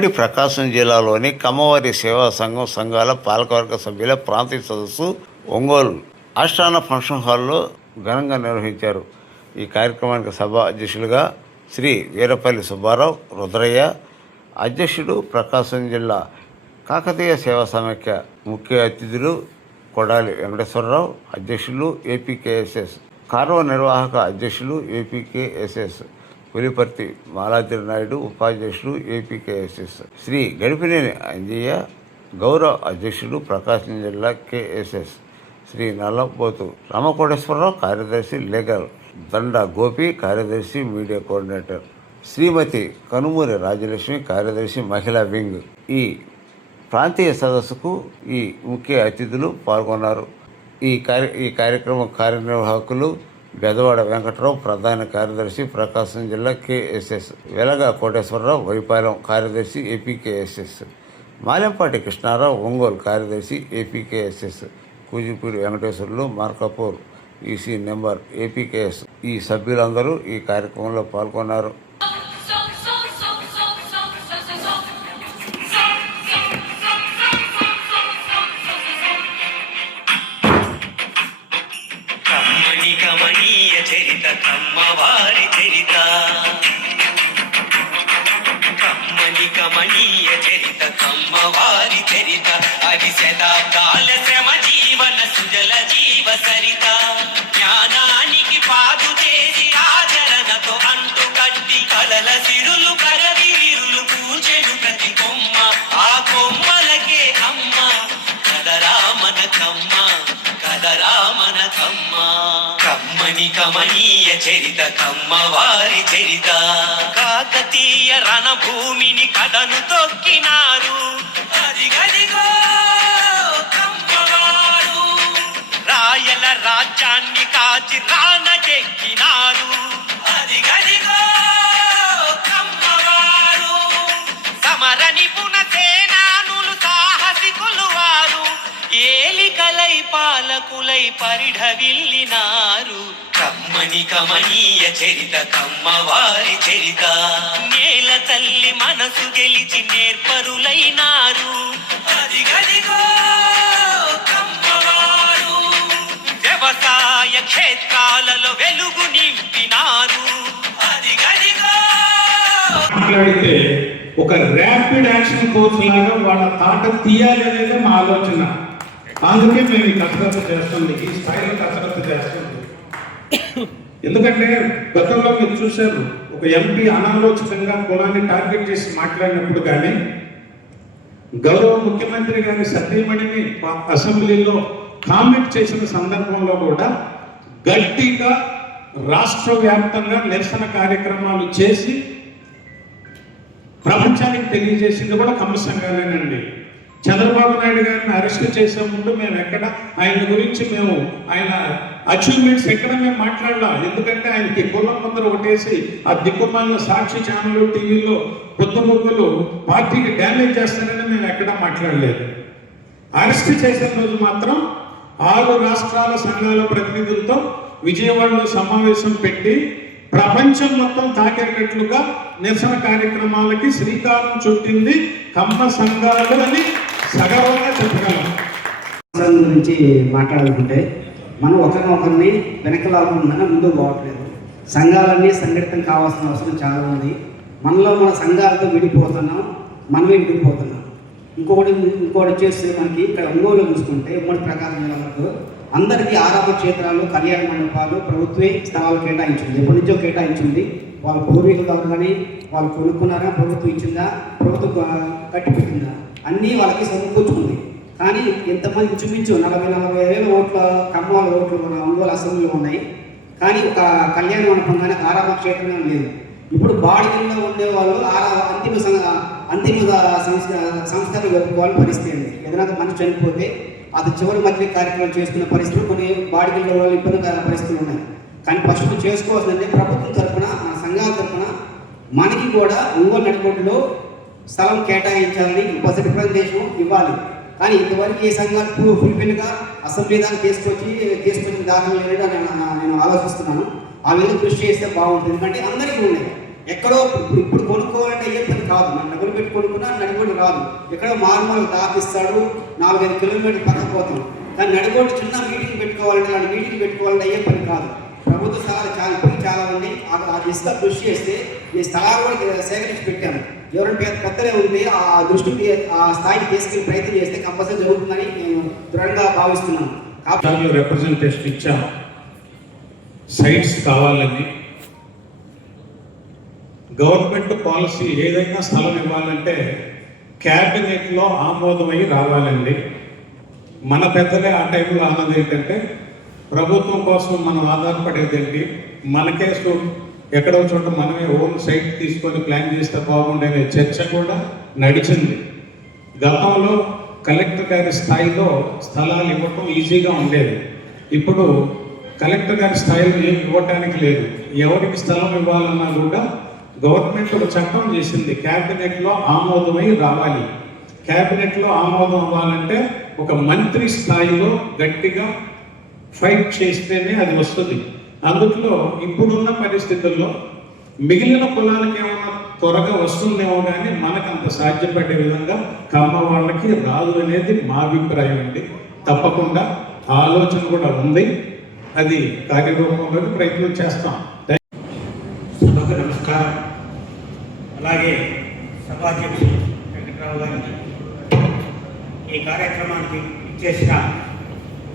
ఉమ్మడి ప్రకాశం జిల్లాలోని కమ్మవారి సేవా సంఘం సంఘాల పాలకవర్గ సభ్యుల ప్రాంతీయ సదస్సు ఒంగోలు ఆస్థాన ఫంక్షన్ హాల్లో ఘనంగా నిర్వహించారు. ఈ కార్యక్రమానికి సభ అధ్యక్షులుగా శ్రీ వీరపల్లి సుబ్బారావు, రుద్రయ్య, అధ్యక్షుడు ప్రకాశం జిల్లా కాకతీయ సేవా సమైక్య ముఖ్య అతిథులు కొడాలి వెంకటేశ్వరరావు, అధ్యక్షులు ఏపీకేఎస్ఎస్, కార్యనిర్వాహక అధ్యక్షులు ఏపీకేఎస్ఎస్ పులిపర్తి మాలాద్రి నాయుడు, ఉపాధ్యక్షులు ఏపీకేఎస్ఎస్, శ్రీ గడిపినేని అంజయ్య, గౌరవ అధ్యక్షులు ప్రకాశం జిల్లా కేఎస్ఎస్, శ్రీ నల్లపోతు రామకోటేశ్వరరావు, కార్యదర్శి లీగల్, దండా గోపి, కార్యదర్శి మీడియా కోఆర్డినేటర్, శ్రీమతి కనుమూరి రాజలక్ష్మి, కార్యదర్శి మహిళా వింగ్. ఈ ప్రాంతీయ సదస్సుకు ఈ ముఖ్య అతిథులు పాల్గొన్నారు. ఈ కార్యక్రమం కార్యనిర్వాహకులు బెదవాడ వెంకటరావు, ప్రధాన కార్యదర్శి ప్రకాశం జిల్లా కేఎస్ఎస్, వెలగ కోటేశ్వరరావు, వైపాలెం కార్యదర్శి ఏపీకేఎస్ఎస్, మాలెంపాటి కృష్ణారావు, ఒంగోలు కార్యదర్శి ఏపీకేఎస్ఎస్, కూచిపూడి వెంకటేశ్వర్లు, మార్కాపూర్ ఈసీ నెంబర్ ఏపీకేఎస్. ఈ సభ్యులందరూ ఈ కార్యక్రమంలో పాల్గొన్నారు. కమనీయ చరిత కమ్మవారి చరిత, కమనీయ చరిత కమ్మవారి చరిత, అది శతాబ్దాల శ్రమ జీవన సుజల జీవ సరిత, జ్ఞానానికి పాదు చేసి ఆచరణతో అంటు కట్టి కలల సిరులు కరవిరులు పూచెను ప్రతి కొమ్మ, ఆ కొమ్మలకే అమ్మ కదరా మన కమ్మ, కదరా మన కమ్మ. కమనీయ చరిత కమ్మవారి చరిత, కాకతీయ రణభూమిని కథను తొక్కినారు, అదిగదిగో కమ్మవారు, రాయల రాజ్యాన్ని కాచి రానజెక్కినారు, అదిగదిగో కమ్మవారు, సమర నిపుణ సేనానులు సాహసికులు వారు, ఏలికలై పాలకులై పరిఢవిల్లినారు. కమనీయ చరిత కమ్మవారి చరిత, నేల తల్లి మనసు గెలిచి నేర్పరులైనారు, అదిగదిగో కమ్మవారు, వ్యవసాయ క్షేత్రాలలో వెలుగు నింపినారు, అదిగదిగో. మాట్లాడితే ఒక ర్యాపిడ్ యాక్షన్ కోర్స్ లాగా వాళ్ళ తాట తీయాలి అనేది మా ఆలోచన. అందుకే మేము ఈ కసరత్తు చేస్తుంది, ఈ స్థాయిలో కసరత్తు చేస్తుంది. ఎందుకంటే గతంలో మీరు చూశారు, ఒక ఎంపీ అనాలోచితంగా కులాన్ని టార్గెట్ చేసి మాట్లాడినప్పుడు కానీ, గౌరవ ముఖ్యమంత్రి గారి సతీమణిని అసెంబ్లీలో కామెంట్ చేసిన సందర్భంలో కూడా గట్టిగా రాష్ట్ర వ్యాప్తంగా నిరసన కార్యక్రమాలు చేసి ప్రపంచానికి తెలియజేసింది కూడా కమ్మ సంఘాలేనండి. చంద్రబాబు నాయుడు గారిని అరెస్ట్ చేసే ముందు మేము ఎక్కడ ఆయన గురించి ఆయన అచీవ్మెంట్స్ ఎక్కడ మేము మాట్లాడలా. ఎందుకంటే ఆయనకి కులం ముందర ఒకటేసి ఆ దిక్కుమాలిన సాక్షి ఛానల్ టీవీలో కొత్త ముగ్గులు పార్టీకి డ్యామేజ్ చేస్తారని మేము ఎక్కడా మాట్లాడలేదు. అరెస్ట్ చేసిన రోజు మాత్రం 6 రాష్ట్రాల సంఘాల ప్రతినిధులతో విజయవాడలో సమావేశం పెట్టి ప్రపంచం మొత్తం తాకేటట్లుగా నిరసన కార్యక్రమాలకి శ్రీకారం చుట్టింది కమ్మ సంఘాలు అని సగర్వంగా చెప్పగలం. గురించి మాట్లాడుకుంటే మనం ఒకరినొకరిని వెనకలాగుందని ముందుకు పోవట్లేదు. సంఘాలన్నీ సంఘటితం కావాల్సిన అవసరం చాలా ఉంది. మనలో మన సంఘాలతో విడిపోతున్నాం, మనమే విడిపోతున్నాం. ఇంకొకటి వచ్చేసి మనకి ఇక్కడ ఒంగోలు చూసుకుంటే ఉమ్మడి ప్రకాశం జిల్లాలకు అందరికీ ఆరామ క్షేత్రాలు, కళ్యాణ మండపాలు ప్రభుత్వే స్థలాలు కేటాయించింది. ఎప్పటి నుంచో కేటాయించింది. వాళ్ళ పూర్వీకుల ద్వారా కానీ వాళ్ళు కొనుక్కున్నారా, ప్రభుత్వం ఇచ్చిందా, ప్రభుత్వం కట్టిపెట్టిందా, అన్నీ వాళ్ళకి సమకూర్చుకుంది. కానీ ఎంతమంది ఇంచుమించు 40,000 ఓట్ల కమ్మాల ఓట్లు మన ఒంగోలు అసెంబ్లీలో ఉన్నాయి. కానీ ఒక కళ్యాణ మండపం కానీ ఆరామ క్షేత్రం లేదు. ఇప్పుడు బాడిగల్లో ఉండేవాళ్ళు అంతిమ సంస్కారం జరుపుకోవాలని పరిస్థితి అండి. ఏదైనా మనిషి చనిపోతే అది చివరి మధ్య కార్యక్రమం చేసుకునే పరిస్థితులు కొన్ని బాడిగల్లో వాళ్ళు ఇబ్బందికర పరిస్థితులు ఉన్నాయి. కానీ ఫస్ట్ చేసుకోవాల్సిందంటే ప్రభుత్వం తరఫున, మన సంఘాల తరఫున మనకి కూడా ఒంగోలు నడిగొడ్డులో స్థలం కేటాయించాలని రిప్రజెంటేషన్ ఇవ్వాలి. కానీ ఇంతవరకు ఏ సంఘాలు ఫుల్ఫిల్గా అసెంబ్లీ దాకా తీసుకొచ్చిన దాఖలు లేదని నేను ఆలోచిస్తున్నాను. ఆ విధంగా కృషి చేస్తే బాగుంటుంది. ఎందుకంటే అందరికీ ఉన్నాయి. ఎక్కడో ఇప్పుడు కొనుక్కోవాలంటే అయ్యే పని కాదు. మనం నగలు పెట్టి కొనుక్కున్నా నడిగొడ్డు రాదు. ఎక్కడో మారుమూలకు దాపిస్తాడు, 4-5 కిలోమీటర్లు పక్కకు పోతాం. కానీ నడిగొడ్డు చిన్న మీటింగ్ పెట్టుకోవాలంటే, అలాంటి మీటింగ్ పెట్టుకోవాలంటే అయ్యే పని కాదు. ప్రభుత్వ స్థలాలు చాలా మంది ఆ దిశగా కృషి చేస్తే ఈ స్థలాలు కూడా సేకరించి పెట్టాను. ఎవరైనా పెద్దలే ఉంది ఆ దృష్టికి ఆ స్థాయికి తీసుకెళ్ళి ప్రయత్నం చేస్తే కంపల్సరీ జరుగుతుందని నేను దృఢంగా భావిస్తున్నాను. కాబట్టి రిప్రజెంటేషన్ ఇచ్చాం సైట్స్ కావాలని. గవర్నమెంట్ పాలసీ ఏదైనా స్థలం ఇవ్వాలంటే క్యాబినెట్లో ఆమోదమై రావాలండి. మన పెద్దలే ఆ టైంలో అన్నది ఏంటంటే ప్రభుత్వం కోసం మనం ఆధారపడేది ఏంటి, మనకేసు ఎక్కడో చోట మనమే ఓన్ సైట్ తీసుకొని ప్లాన్ చేస్తే బాగుండేది చర్చ కూడా నడిచింది. గతంలో కలెక్టర్ గారి స్థాయిలో స్థలాలు ఇవ్వటం ఈజీగా ఉండేది. ఇప్పుడు కలెక్టర్ గారి స్థాయిలో ఏం ఇవ్వటానికి లేదు. ఎవరికి స్థలం ఇవ్వాలన్నా కూడా గవర్నమెంట్ ఒక చట్టం చేసింది, క్యాబినెట్లో ఆమోదమై రావాలి. క్యాబినెట్లో ఆమోదం అవ్వాలంటే ఒక మంత్రి స్థాయిలో గట్టిగా ఫైట్ చేస్తేనే అది వస్తుంది. అందులో ఇప్పుడున్న పరిస్థితుల్లో మిగిలిన కులాలకి ఏమైనా త్వరగా వస్తుందేమో కానీ మనకు అంత సాధ్యపడే విధంగా కమ్మ వాళ్ళకి రాదు అనేది మా అభిప్రాయం అండి. తప్పకుండా ఆలోచన కూడా ఉంది, అది కార్యరూపంలో ప్రయత్నం చేస్తాం. సభకు నమస్కారం. అలాగే సభాధ్యక్షులు వెంకటరావు గారికి, ఈ కార్యక్రమానికి ఇచ్చేసిన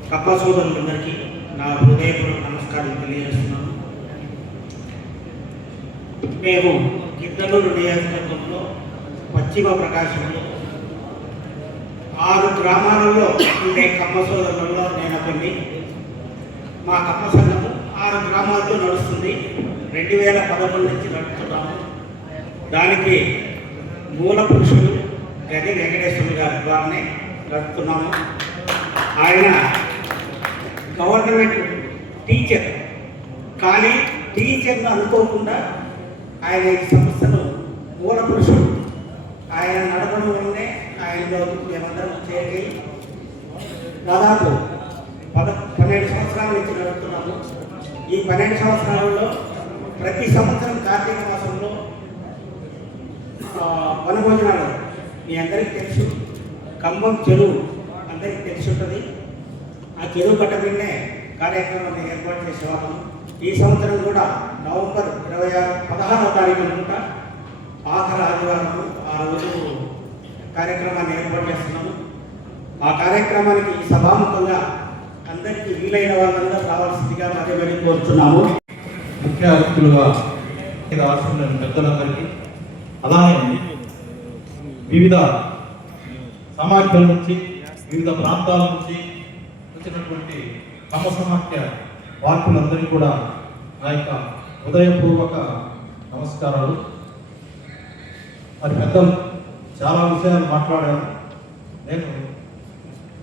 కప్ప సోదరులందరికీ నా హృదయపూర్వక నమస్కారం తెలియజేస్తున్నాను. మేము గిద్దలూరు నియోజకవర్గంలో పశ్చిమ ప్రకాశంలో 6 గ్రామాలలో ఉండే కమ్మ సోదరులలో నేను ఒకరిని. మా కమ్మ సంఘము 6 గ్రామాలతో నడుస్తుంది. 2011 నుంచి నడుపుతున్నాము. దానికి మూల పురుషుడు గది వెంకటేశ్వర గారి ద్వారానే నడుపుతున్నాము. ఆయన గవర్నమెంట్ టీచర్, కానీ టీచర్ను అనుకోకుండా ఆయన ఈ సంస్థను మూల పురుషుడు ఆయన నడపడం వల్లనే ఆయనలో మేమందరం చేరి దాదాపు 12 సంవత్సరాల నుంచి నడుపుతున్నాము. ఈ 12 సంవత్సరాలలో ప్రతి సంవత్సరం కార్తీక మాసంలో వనభోజనాలు మీ అందరికీ తెలుసు. ఖమ్మం చెరువు అందరికీ తెలిసి ఉంటుంది. ఆ చెరువు కట్ట మీదనే కార్యక్రమాన్ని ఏర్పాటు చేసేవాళ్ళము. ఈ సంవత్సరం కూడా నవంబర్ 16వ తారీఖు అనుకుంటా, ఆఖరి ఆదివారం ఆ రోజు కార్యక్రమాన్ని ఏర్పాటు చేస్తున్నాము. ఆ కార్యక్రమానికి ఈ సభాముఖంగా అందరికీ వీలైన వాళ్ళందరూ రావాల్సిందిగా మరీ కోరుతున్నాము. ముఖ్య అతిథులుగా రాష్ట్రంలో పెద్దలందరికీ, అలానే వివిధ సమాఖ్యల నుంచి, వివిధ ప్రాంతాల నుంచి వచ్చినటువంటి కమ్మ సమాఖ్య వార్తలందరికీ కూడా నా యొక్క హృదయపూర్వక నమస్కారాలు. మరి పెద్దలు చాలా విషయాలు మాట్లాడారు, నేను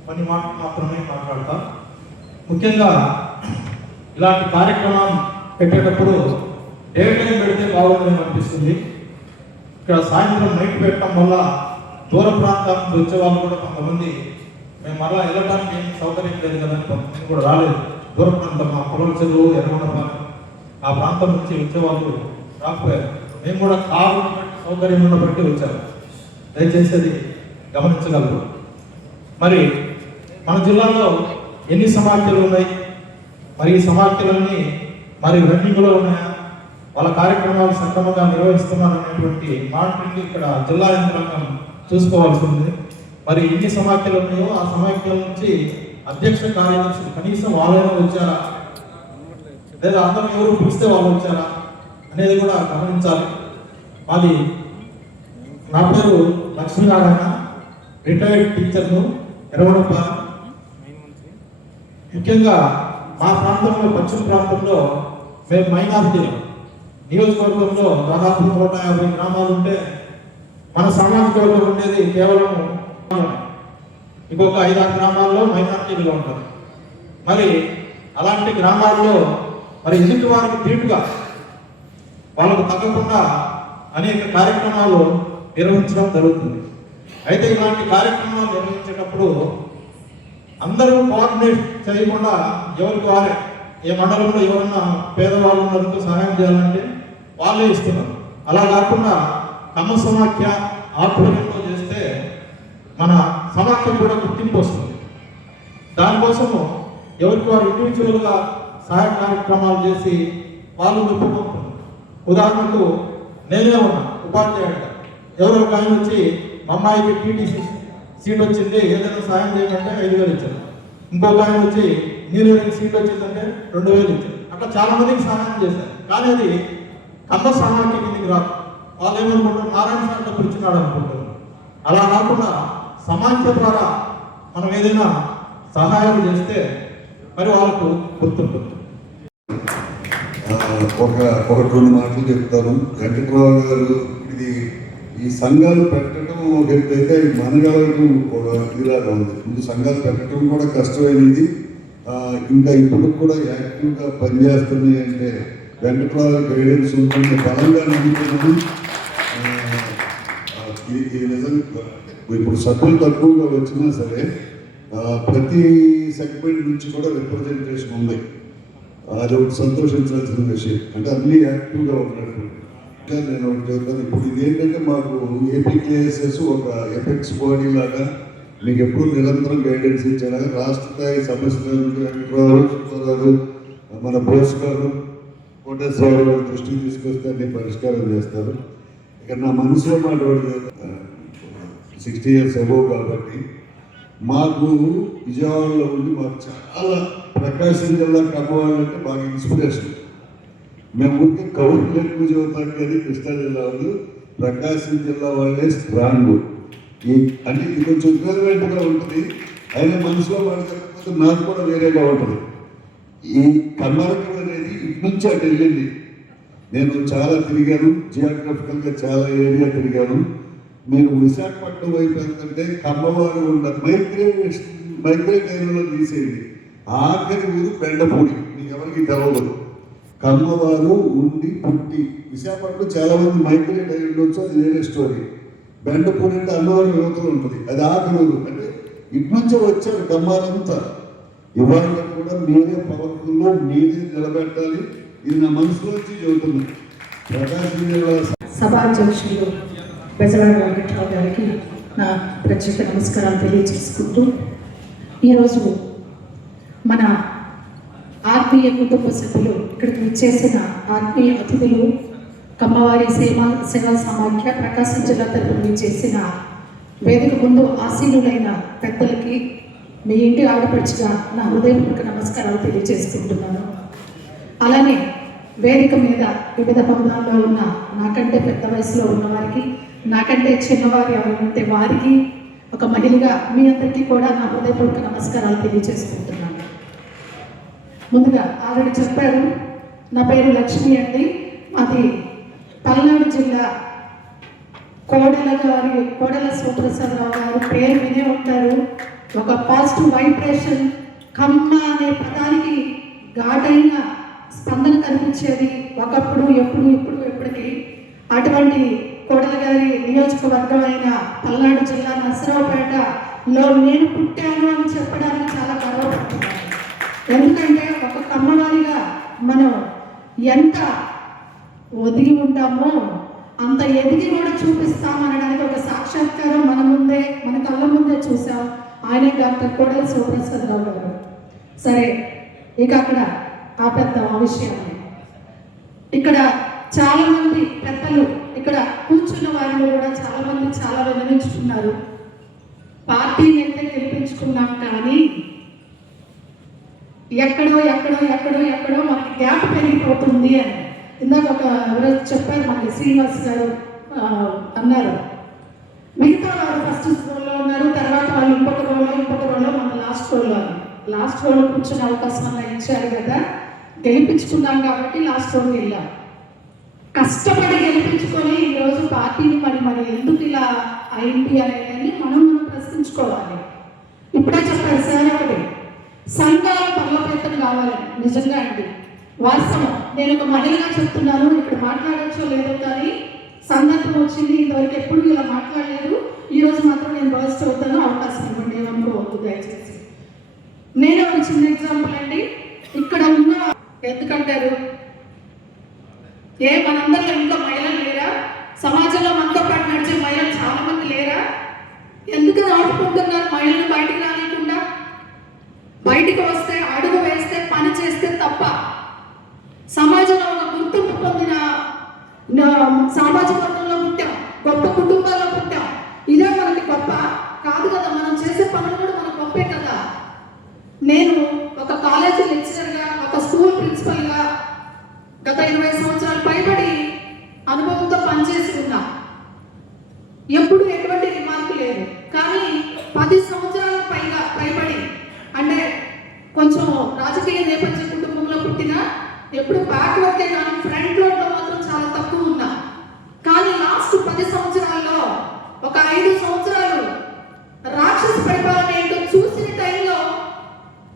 కొన్ని మాటలు మాత్రమే మాట్లాడతా. ముఖ్యంగా ఇలాంటి కార్యక్రమం పెట్టేటప్పుడు డే టైం పెడితే బాగుందని అనిపిస్తుంది. ఇక్కడ సాయంత్రం నైట్ పెట్టడం వల్ల దూర ప్రాంతాల నుంచి వచ్చే వాళ్ళు కూడా కొంతమంది, మేము మళ్ళీ వెళ్ళడానికి ఏం సౌకర్యం లేదు కదా అని కొంతమంది కూడా రాలేదు. దూర ప్రాంతం, మా పొలం చెరువు, ఎర్రగొండ ఆ ప్రాంతం నుంచి వచ్చేవాళ్ళు రాకపోయారు. మేము కూడా కారు సౌకర్యం ఉన్నప్పటికీ వచ్చారు. దయచేసి అది గమనించగలరు. మరి మన జిల్లాలో ఎన్ని సమాఖ్యలు ఉన్నాయి, మరి ఈ సమాఖ్యలన్నీ మరి రన్నింగ్లో ఉన్నాయా, వాళ్ళ కార్యక్రమాలు సక్రమంగా నిర్వహిస్తున్నారనేటువంటి మాటని ఇక్కడ జిల్లా యంత్రాంగం చూసుకోవాల్సి ఉంది. మరి ఎన్ని సమాఖ్యలు ఉన్నాయో ఆ సమాఖ్యల నుంచి అధ్యక్ష కార్యదర్శులు కనీసం వాళ్ళైనా వచ్చారా, లేదా అందరం ఎవరు పిలిస్తే వాళ్ళు వచ్చారా అనేది కూడా గమనించాలి. మాది, నా పేరు లక్ష్మీనారాయణ, రిటైర్డ్ టీచర్ను, ఎర్రగొండ. ముఖ్యంగా మా ప్రాంతంలో, పశ్చిమ ప్రాంతంలో మేము మైనారిటీ. నియోజకవర్గంలో దాదాపు 150 గ్రామాలు ఉంటే మన సామాజిక వర్గం ఉండేది కేవలం ఇంకొక 5-6 గ్రామాల్లో మైనారిటీలుగా ఉంటారు. మరి అలాంటి గ్రామాల్లో మరి ఎదుటి వారికి తీటుగా వాళ్ళకు తగ్గకుండా అనేక కార్యక్రమాలు నిర్వహించడం జరుగుతుంది. అయితే ఇలాంటి కార్యక్రమాలు నిర్వహించేటప్పుడు అందరూ కోఆర్డినేట్ చేయకుండా ఎవరికి వారే, ఏ మండలంలో ఎవరన్నా పేదవాళ్ళు ఉన్నందుకు సహాయం చేయాలంటే వాళ్ళే ఇస్తున్నారు. అలా కాకుండా కమ్మ సమాఖ్య ఆధ్వర్యంలో చేస్తే మన సమాఖ్య కూడా గుర్తింపు వస్తుంది. దానికోసము ఎవరికి వారు ఇండివిజువల్గా సహాయ కార్యక్రమాలు చేసి వాళ్ళు మెప్పుకుంటున్నారు. ఉదాహరణకు నేనే ఉన్నా ఉపాధ్యాయుడిగా, ఎవరో ఒక ఆయన వచ్చి మా అమ్మాయికి టీటీసీ సీట్ వచ్చింది ఏదైనా సాయం చేయాలంటే 5,000 ఇచ్చారు. ఇంకొక ఆయన వచ్చి ఇంజనీరింగ్ సీట్ వచ్చిందంటే 2,000 ఇచ్చారు. అట్లా చాలా మందికి సహాయం చేశారు. కానీ అది కమ్మ సమాఖ్య కిందికి రాదు. వాళ్ళు ఏమనుకుంటారు, నారాయణ సార్ డబ్బులు ఇచ్చినాడు అనుకుంటారు. అలా కాకుండా సమాఖ్య ద్వారా మనం ఏదైనా సహాయం చేస్తే మరి వాళ్ళకు గుర్తుంటుంది. ఒక 2 మాటలు చెప్తాను. వెంకట్రావు గారు ఇది ఈ సంఘాలు పెట్టడం ఒక ఎత్తైతే మనగలగడం ఒక ఇదిలాగా ఉంది. ముందు సంఘాలు పెట్టడం కూడా కష్టమైనది. ఇంకా ఇప్పుడు కూడా యాక్టివ్గా పనిచేస్తున్నాయి అంటే వెంకట్రావు గైడెన్స్ ఉంటుంది, బలంగా నమ్ముతున్నాను. ఇది నిజంగా ఇప్పుడు సభ్యులు తక్కువగా వచ్చినా సరే ప్రతి సెగ్మెంట్ నుంచి కూడా రిప్రజెంటేషన్ ఉంది. అది ఒకటి సంతోషించాల్సిన విషయం. అంటే అన్నీ యాక్టివ్గా ఉన్నట్టు నేను ఒకటి చెప్తాను. ఇప్పుడు ఇది ఏంటంటే మాకు ఏపీకేఎస్ఎస్ ఒక ఎఫెక్ట్స్ బాడీ లాగా మీకు ఎప్పుడు నిరంతరం గైడెన్స్ ఇచ్చారు. రాష్ట్ర స్థాయి సమస్యలు వెంకటరావు మన బోస్ గారు కోటేశ్వర గారు దృష్టికి తీసుకొస్తే అన్ని పరిష్కారం చేస్తారు. ఇక్కడ నా మనసులో మాట 60 years అబోవ్ కాబట్టి మాకు విజయవాడలో ఉండి మాకు చాలా ప్రకాశం జిల్లా కమ్మవాళ్ళంటే బాగా ఇన్స్పిరేషన్. మేము ఊరికి కౌరులు ఎక్కువ చదువుతాం కానీ కృష్ణా జిల్లా వాళ్ళు ప్రకాశం జిల్లా వాళ్ళే స్ట్రాంగ్. అంటే ఇది కొంచెం రిలవెంట్గా ఉంటుంది. అయినా మనసులో వాళ్ళు చెప్పకపోతే నాకు కూడా వేరేగా ఉంటుంది. ఈ కమ్మరకం అనేది ఇటు నుంచి అటు వెళ్ళింది. నేను చాలా తిరిగాను, జియోగ్రఫికల్గా చాలా ఏరియా తిరిగాను. మీరు విశాఖపట్నం వైపు వెళ్తుంటే కమ్మవారు ఉన్న మైగ్రేట్ ఏరియాలో తీసేయండి. ఆఖరి ఊరు బెండపూడి, మీకు ఎవరికి తెలవదు. కమ్మవారు ఉండి పుట్టి విశాఖపట్నం చాలా మంది మైగ్రేట్ అయి ఉండొచ్చు, అది వేరే స్టోరీ. బెండపూడి అంటే అన్నవరం యువతలు ఉంటుంది, అది ఆఖరి ఊరు. అంటే ఇటు నుంచే వచ్చారు కమ్మారంతా. ఇవాళ కూడా మీరే పవర్ఫుల్లో మీరే నిలబెట్టాలి. ఇది నా మనసులోంచి చెబుతున్నాను. ప్రకాశం జిల్లా సభాధ్యక్షులు బెజవాడ వెంకట్రావు గారికి నా ప్రత్యేక నమస్కారాలు తెలియజేసుకుంటూ, ఈరోజు మన ఆత్మీయ కుటుంబ సభ్యులు ఇక్కడికి విచ్చేసిన ఆత్మీయ అతిథులు కమ్మవారి సేవా సమాఖ్య ప్రకాశం జిల్లా తరపున విచ్చేసిన వేదిక ముందు ఆసీనులైన పెద్దలకి మీ ఇంటి ఆడపడుచుగా నా హృదయపూర్వక నమస్కారాలు తెలియజేసుకుంటున్నాను. అలానే వేదిక మీద వివిధ హోదాల్లో ఉన్న నాకంటే పెద్ద వయసులో ఉన్నవారికి, నాకంటే చిన్నవారు ఎవరైతే వారికి ఒక మహిళగా మీ అందరికీ కూడా నా హృదయపూర్వక నమస్కారాలు తెలియజేసుకుంటున్నాను. ముందుగా ఆల్రెడీ చెప్పారు, నా పేరు లక్ష్మి అండి. అది పల్నాడు జిల్లా కోడెల శివప్రసాదరావు గారు పేరు వినే ఉంటారు. ఒక పాజిటివ్ వైబ్రేషన్, కమ్మ అనే పదానికి ఘాటైన స్పందన కనిపించేది ఒకప్పుడు, ఇప్పుడు ఎప్పటికీ. అటువంటి కోడెల గారి నియోజకవర్గం అయిన పల్నాడు జిల్లా నరసరావుపేటలో నేను పుట్టాను అని చెప్పడానికి చాలా గర్వపడుతున్నాను. ఎందుకంటే ఒక కమ్మవారిగా మనం ఎంత ఒదిగి ఉంటామో అంత ఎదిగి కూడా చూపిస్తామనడానికి ఒక సాక్షాత్కారం మన కళ్ళ ముందే చూసాం. ఆయన డాక్టర్ కోడెల శివప్రసాదరావు గారు. సరే, ఇక అక్కడ ఆపేద్దాం ఆ విషయాన్ని. ఇక్కడ చాలా మంది పెద్దలు ఇక్కడ కూర్చున్న వారిలో కూడా చాలా మంది చాలా విన్నవించుకున్నారు. పార్టీని అయితే గెలిపించుకున్నాం కానీ ఎక్కడో మనకి గ్యాప్ పెరిగిపోతుంది అని ఇందాక ఎవరో చెప్పారు, మనకి శ్రీనివాస్ గారు అన్నారు. మిగతా వాళ్ళు ఫస్ట్ రోలో ఉన్నారు, తర్వాత వాళ్ళు ఇంకొక రోలో మన లాస్ట్ రోలో కూర్చునే అవకాశం అలా ఇచ్చారు కదా. గెలిపించుకున్నాం కాబట్టి లాస్ట్ రోకి వెళ్ళాం. కష్టపడి గెలిపించుకొని ఈరోజు పార్టీని మరి ఎందుకు ఇలా అయింది అనేది మనం ప్రశ్నించుకోవాలి. ఇప్పుడే చెప్పారు సార్, ఒకటి సంఘాల బలోపేతం కావాలి. నిజంగా అండి, వాస్తవం. నేను ఒక మహిళగా చెప్తున్నాను, ఇక్కడ మాట్లాడచ్చో లేదో కానీ సందర్భం వచ్చింది. ఇంతవరకు ఎప్పుడు ఇలా మాట్లాడలేదు. ఈరోజు మాత్రం నేను బర్స్ట్ అవుతాను, అవకాశం ఇవ్వండి, ఏమనుకోవద్దు దయచేసి. నేను ఒక చిన్న ఎగ్జాంపుల్ అండి. ఇక్కడ ఉన్న ఎందుకంటారు, మనందరిలో ఇంట్లో మహిళలు లేరా? సమాజంలో మనతో పాటు నడిచే మహిళలు చాలా మంది లేరా? ఎందుకని ఆడుకుంటున్నారు మహిళలు బయటికి రానికుండా? బయటికి వస్తే, అడుగు వేస్తే, పని చేస్తే తప్ప సమాజంలో ఒక గుర్తింపు పొందిన సామాజిక వర్గంలో పుట్టాం, గొప్ప కుటుంబాల్లో పుట్టాం. ఇదే మనకి గొప్ప కాదు కదా. మనం చేసే పనులు కూడా మనకు గొప్పే కదా. నేను ఒక కాలేజీ లెక్చరర్గా, ఒక స్కూల్ ప్రిన్సిపల్గా గత 20 సంవత్సరాలు పైబడి అనుభవంతో పనిచేసి ఉన్నా. ఎప్పుడు ఎటువంటి రిమార్క్ లేదు. కానీ 10 సంవత్సరాల పైబడి అంటే కొంచెం రాజకీయ నేపథ్య కుటుంబంలో పుట్టిన, ఎప్పుడు బ్యాక్వర్డే కానీ ఫ్రంట్ లోడ్లో మాత్రం చాలా తక్కువ ఉన్నా. కానీ లాస్ట్ 10 సంవత్సరాల్లో ఒక 5 సంవత్సరాలు రాక్షస పరిపాలన ఏంటో చూసిన టైంలో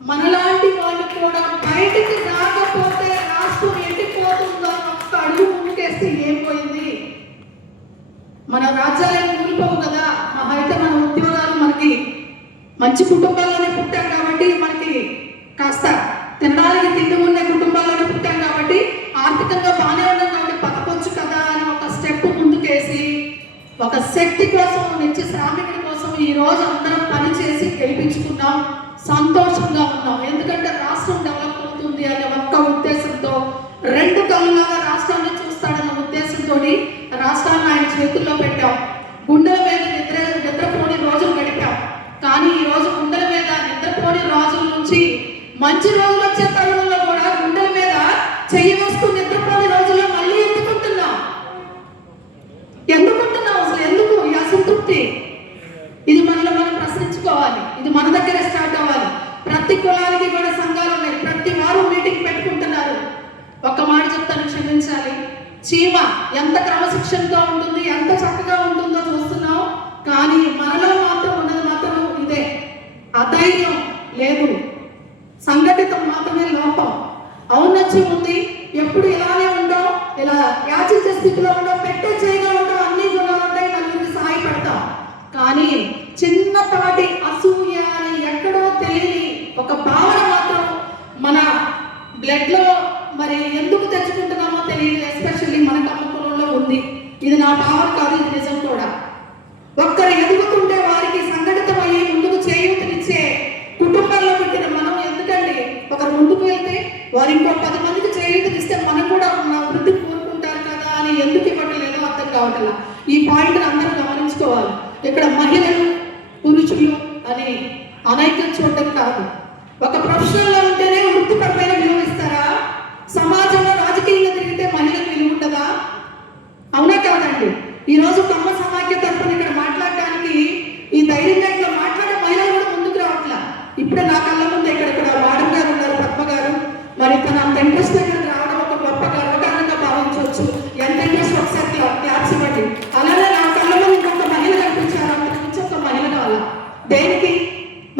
మనలాంటి వాళ్ళు కూడా బయటికి రాకపోతే రాష్ట్రం ఎండిపోతుందో ఒక్క అడుగు ముందుకేస్తే ఏం పోయింది? మన రాజ్యాలను కూలిపోవు కదా. మహా అయితే మన ఉద్యోగాలు, మనకి మంచి కుటుంబాల్లోనే పుట్టాం కాబట్టి, మనకి కాస్త తినడానికి తిండి ఉండే కుటుంబాల్లోనే పుట్టాం కాబట్టి, ఆర్థికంగా బాగానే ఉన్నాం కాబట్టి పక్కకొచ్చు కదా అని ఒక స్టెప్ ముందుకేసి, ఒక శక్తి కోసం, నిత్య శ్రామికుడి కోసం ఈ రోజు అందరం పనిచేసి గెలిపించుకున్నాం. సంతోషంగా ఉన్నాం. ఎందుకంటే రాష్ట్రం డెవలప్ అవుతుంది అనే ఒక్క ఉద్దేశంతో, 2 కళ్ళలాగా రాష్ట్రాన్ని చూస్తాడన్న ఉద్దేశంతో రాష్ట్రాన్ని ఆయన చేతుల్లో పెట్టాం. గుండెల మీద నిద్రపోని రోజులు గడిపాం. కానీ ఈ రోజు గుండెల మీద నిద్రపోని రోజుల నుంచి మంచి రోజులు వచ్చే తరుణంలో కూడా గుండెల మీద చెయ్యి వేస్తూ నిద్రపోని రోజుల్లో మళ్ళీ ఎందుకుంటున్నాం? అసలు ఎందుకు ఈ అసంతృప్తి? ఇది మనలో మనం ప్రశ్నించుకోవాలి. ఇది మన దగ్గర స్టార్ట్ అవ్వాలి. ప్రతి కులానికి కూడా సంఘాలు ఉన్నాయి. ప్రతి వారు మీటింగ్ పెట్టుకుంటున్నారు. ఒక్క మాట చెప్తాను, క్షమించాలి. చీమ ఎంత క్రమశిక్షణతో ఉంటుంది, ఎంత చక్కగా ఉంటుందో చూస్తున్నాం. కానీ మనలో మాత్రం ఉన్నది మాత్రం ఇదే, అధైర్యం లేదు, సంఘటితం మాత్రమే లోపం. ఔన్నత్యం ఉంది, ఎప్పుడు ఇలానే ఉండవు, ఇలా యాచించే స్థితిలో ఉండవు, పెట్టే చేయగా ఉండవు, అన్ని గుణాలు ఉంటాయి, నలుగురికి సహాయపడతాం. కానీ చిన్నపాటి అసూయ అని ఎక్కడో తెలియని ఒక భావన మాత్రం మన బ్లడ్ లో మరి ఎందుకు తెచ్చుకుంటున్నామో తెలియదు. ఎస్పెషల్లీ మన కమ్మకులంలో ఉంది. ఇది నా భావన కాదు, ఇది నిజం కూడా. ఒక్కరు ఎదుగుతుంటే వారికి సంఘటితమయ్యి ముందుకు చేయూతనిచ్చే కుటుంబాల్లో పుట్టిన మనం ఎందుకండి ఒకరు ముందుకు వెళ్తే వారు ఇంకో 10 మందికి చేయూతనిస్తే మనం కూడా వృద్ధి కోరుకుంటారు కదా అని ఎందుకు ఇవ్వట్లేదో అర్థం కావట్లా. ఈ పాయింట్ అందరూ గమనించుకోవాలి. ఇక్కడ మహిళలు పురుషులు అని అనైక్యం చూడటం కాదు. ఒక ప్రొఫెషనల్లో ఉంటేనే వృత్తిపరమైన విలువ ఇస్తారా? సమాజంలో రాజకీయంగా తిరిగితే మహిళలకు విలువ ఉంటుందా? అవునా కాదండి? ఈ రోజు కమ్మ సమాఖ్య తరఫున ఇక్కడ మాట్లాడడానికి ఈ ధైర్యంగా ఇక్కడ మాట్లాడే మహిళలు కూడా ముందుకు రావట్లా. ఇప్పుడే నా కళ్ళ ముందు ఇక్కడ మేడం గారు ఉన్నారు, పద్మ గారు. మరి తన అంత ఇంట్రెస్ట్ దగ్గరికి రావడం ఒక గొప్ప గర్వకారణంగా భావించవచ్చు. ఎంత ఇంట్రెస్ట్ ఒకసారి క్లాప్స్ ఇవ్వండి. అలానే నా కళ్ళ ముందు ఇంకొక మహిళ కనిపించారు, అంతకు మించి ఒక మహిళ కావాలా? దేనికి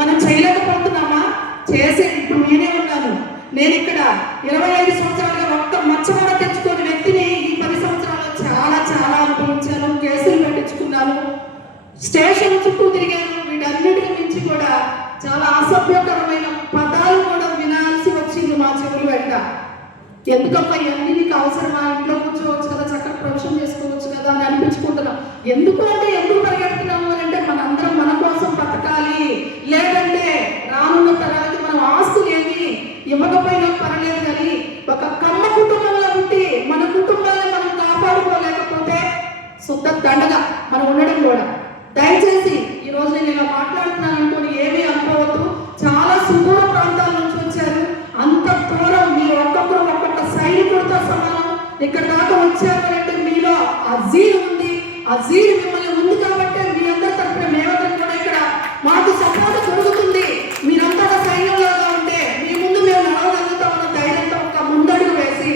మనం చేయలేకపోతున్నామా? చేసే ఇప్పుడు నేనే ఉన్నాను. నేను ఇక్కడ 25 సంవత్సరాలుగా ఒక్క మచ్చ కూడా తెచ్చుకోని వ్యక్తిని ఈ 10 సంవత్సరాల్లో చాలా చాలా అనుభవించాను. కేసులు పెట్టించుకున్నాను, స్టేషన్ చుట్టూ తిరిగాను. వీటన్నిటికి మించి కూడా చాలా అసభ్యకరమైన పదాలు కూడా వినాల్సి వచ్చింది మా చెవులు వెంట. ఎందుకప్ప ఇవన్నీ నీకు అవసరమా? ఇంట్లో కూర్చోవచ్చు కదా, చక్కగా ప్రొఫెషన్ చేసుకోవచ్చు కదా అని అనిపించుకుంటున్నాం. ఎందుకు అంటే ఎందుకు పరిగెడుతున్నాము అని అంటే మనందరం మన కోసం బతకాలి. లేదంటే రానున్న తరాలకి మనం ఆస్తులు ఏమి ఇవ్వకపోయినా పర్లేదు, కానీ ఒక కమ్మ కుటుంబంలో పుట్టి మన కుటుంబాన్ని మనం కాపాడుకోలేకపోతే శుద్ధ దండగా మనం ఉండడం కూడా. దయచేసి ఈ రోజు నేను ఇలా మాట్లాడుతున్నాను అనుకోని ఏమీ అనుకోవద్దు. చాలా సుదూర ప్రాంతాల నుంచి వచ్చారు. అంత దూరం మీరు ఒక్కొక్క సైనికుడితో సమానం ఇక్కడ దాకా వచ్చారు అంటే మీలో ఆ జీలు ఉంది. ఆ జీలు మిమ్మల్ని ఉంది కాబట్టి మీ అందరి తరపున మేమందరం కూడా ఇక్కడ మాకు సపోర్ట్ దొరుకుతుంది. మీరంతా సైన్యంలాగా ఉంటే మీ ముందు మేము నడవగలుగుతామన్న ధైర్యంతో ఒక ముందడుగు వేసి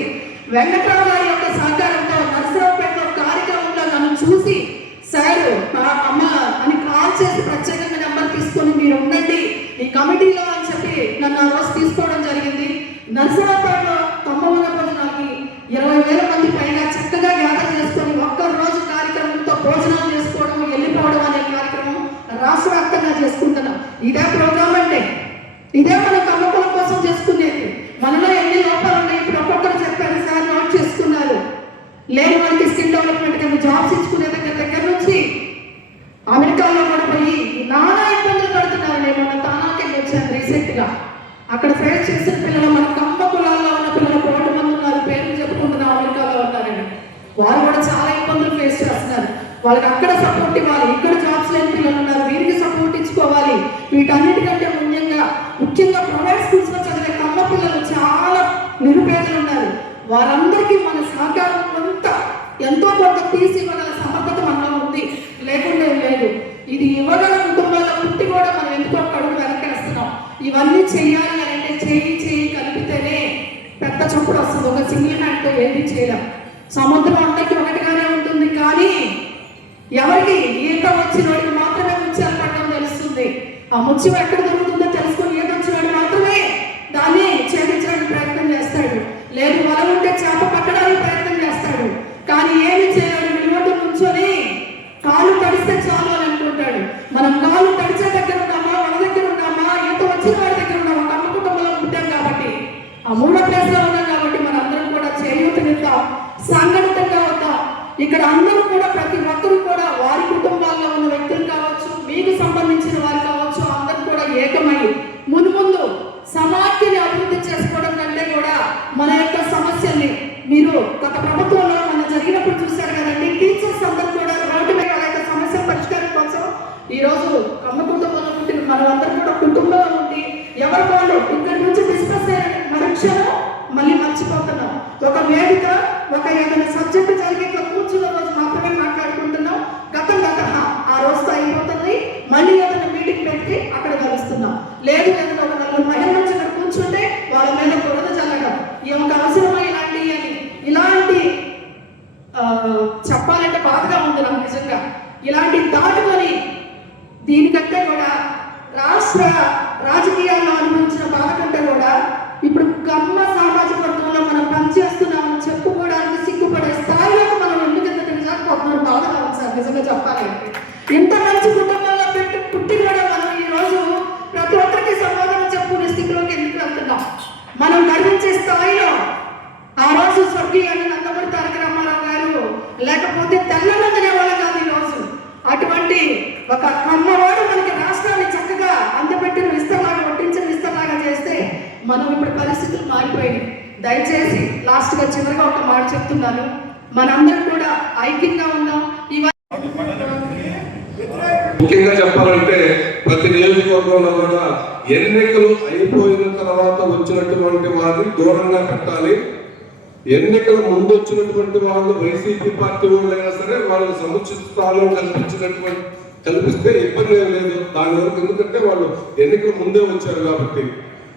వెంకట్రావు గారి యొక్క సహకారంతో నర్సరావుపేటలో కార్యక్రమంలో నన్ను చూసి సార్ మా అమ్మ అని కాల్ చేసి ప్రత్యేకంగా నెంబర్ తీసుకొని మీరు ఉండండి ఈ కమిటీలో అని చెప్పి నన్ను ఆ రోజు తీసుకోవడం జరిగింది. నర్సరావుపేటలో తొమ్మవన భోజనాలకి 20,000 మంది పైగా చక్కగా గ్యాదర్ చేసుకొని ఒక్క రోజు కార్యక్రమంతో భోజనాలు చేసుకోవడం, వెళ్ళిపోవడం అనే కార్యక్రమం రాష్ట్ర వ్యాప్తంగా చేసుకుంటున్నాం. ఇదే ప్రోగ్రామ్ అంటే, ఇదే మన కమ్మకుల కోసం చేసుకునేది. మనలో ఎన్ని లోపాలు ఉన్నాయి ఇప్పుడు ఒక్కొక్కరు చెప్పారు సార్, నోట్ చేసుకున్నారు. లేని వాళ్ళకి స్కిల్ డెవలప్మెంట్ కింద జాబ్స్ ఇచ్చుకునే దగ్గర నుంచి అమెరికాలో కూడా పోయి నానా ఇబ్బందులు పడుతున్నారు. నేను మన తానాకి వచ్చాను రీసెంట్గా. అక్కడ ఫేస్ చేసిన పిల్లలు మన కమ్మ కులాల్లో ఉన్న పిల్లలు 1 మంది ఉన్నారు, పేర్లు చెప్పుకుంటున్నాం, అమెరికాలో ఉన్నారని. వాళ్ళు కూడా చాలా ఇబ్బందులు ఫేస్ చేస్తున్నారు. వాళ్ళకి అక్కడ సపోర్ట్ ఇవ్వాలి, ఇక్కడ జాబ్స్ లేని పిల్లలు ఉన్నారు, వీరికి సపోర్ట్ ఇచ్చుకోవాలి. వీటన్నిటికంటే ముఖ్యంగా ప్రైవేట్ స్కూల్స్ లో చదివే కమ్మ పిల్లలు చాలా నిరుపేదలు ఉన్నారు. వారందరికీ మన సహకారం ఎంతో కొంత తీసి ఇవ్వగల సమర్థత మనలో ఉంది, లేకుండా లేదు. ఇది ఇవ్వగల కుటుంబాల పుట్టి కూడా మనం ఎందుకో అడుగు వెనకేస్తున్నాం. ఇవన్నీ చెయ్యాలి అంటే చేయి కలిపితేనే పెద్ద చప్పుడు వస్తుంది. ఒక సింగిల్ హ్యాండ్తో ఏది చేయలేం. సముద్రం అందరికీ ఒకటిగానే ఉంటుంది, కానీ ఎవరికి ఈత వచ్చిన వాడికి మాత్రమే ముత్యాలు పట్టడం తెలుస్తుంది. ఆ ముత్యం ఎక్కడ దొరుకుతుందో తెలుసుకొని ఈత వచ్చిన వాడు మాత్రమే దాన్ని ఛేదించడానికి ప్రయత్నం చేస్తాడు. లేదు వల ఉంటే చేప పట్టడానికి ప్రయత్నం చేస్తాడు, కానీ ఏమి చేయాలి? నిలబడి నుంచొని కాలు తడిస్తే చాలు అని అనుకుంటాడు. మనం కాలు తడిచే దగ్గర ఉన్నామా, మన దగ్గర ఉన్నామా, ఈత వచ్చిన వాడి దగ్గర ఉన్నామా? కమ్మ కుటుంబంలో పుట్టాం కాబట్టి, ఆ 3వ ప్లేస్ లో ఉన్నాం కాబట్టి మనందరం కూడా చేయూతనిద్దాం, సంఘటితంగా వద్దాం. ఇక్కడ అందరూ కూడా ప్రతి ఒక్కరు కూడా వారి కుటుంబాల్లో ఉన్న వ్యక్తులు కావచ్చు, మీకు సంబంధించిన వారు కావచ్చు, అందరూ కూడా ఏకమై ముందు సమాఖ్యని అభివృద్ధి చేసుకోవడం కంటే కూడా మన యొక్క సమస్యల్ని మీరు గత ప్రభుత్వంలో మన జరిగినప్పుడు చూశారు కదండి. టీచర్స్ అందరూ కూడా రోడ్డు మీద వాళ్ళ యొక్క సమస్యల పరిష్కారం కోసం ఈరోజు కమ్మ కుటుంబంలో పుట్టిన మనమందరూ కూడా కుటుంబంలో ఉండి ఎవరి వాళ్ళు ఇక్కడి నుంచి డిస్కస్ అయిన మరుక్షణం మళ్ళీ మర్చిపోతున్నాం. ఒక వేదిక, ఒక ఏదైనా సబ్జెక్టు జరిగి ఇట్లా కూర్చున్న రోజు మాత్రమే మాట్లాడుకుంటున్నాం. గతం ఆ రోజుతో అయిపోతుంది. మళ్ళీ ఏదైనా మీటింగ్ పెట్టి అక్కడ కలుస్తున్నాం. లేదు ఏదైనా ఒక 4 మహిళల నుంచి ఇక్కడ కూర్చుంటే వాళ్ళ మీద బురద చల్లడం, ఏమైనా అవసరమా ఇలాంటి చెప్పాలంటే బాధగా ఉంది నాకు నిజంగా. ఇలాంటి దాటుకొని దీనికంటే కూడా రాష్ట్ర రాజకీయాల్లో అనుభవించిన బాధ కంటే కూడా ఇప్పుడు కమ్మ సామాజిక వర్గంలో మనం పనిచేస్తున్నామని చెప్పుకోవడానికి సిగ్గుపడే స్థాయిలో మనం ఎందుకంత తెలియకపోతున్నారు. బాధగా ఉంది సార్ నిజంగా చెప్పాలంటే. ఇంత మంచి కుటుంబంలో పుట్టి కూడా మనం ఈ రోజు ప్రతి ఒక్కరికి సమాధానం చెప్పుకునే స్థితిలోకి ఎందుకు వెళ్తున్నాం? మనం గర్వించే స్థాయిలో ఆ రోజు స్వర్గీయ నందమూరి తారక రామారావు గారు లేకపోతే తెల్లనందనే వాళ్ళు కాదు ఈ రోజు. అటువంటి ఒక కమ్మవాడు మనకి రాష్ట్రాన్ని చక్కగా అందపెట్టిన విస్తరలాగా, వడ్డించిన విస్తరలాగా చేస్తే మనం ఇప్పుడు పరిస్థితులు మారిపోయినాయి. దయచేసి లాస్ట్గా చివరిగా ఒక మాట చెప్తున్నాను, మనందరం కూడా ఐక్యంగా ఉన్నాం. ముఖ్యంగా చెప్పాలంటే ప్రతి నియోజకవర్గంలో కూడా ఎన్నికలు అయిపోయిన తర్వాత వచ్చినటువంటి వారిని దూరంగా పెట్టాలి. ఎన్నికల ముందు వచ్చినటువంటి వాళ్ళు వైసీపీ పార్టీ వాళ్ళైనా సరే వాళ్ళు సముచిత స్థానం కల్పిస్తే ఇబ్బంది ఏం లేదు దాని వరకు. ఎందుకంటే వాళ్ళు ఎన్నికల ముందే వచ్చారు కాబట్టి.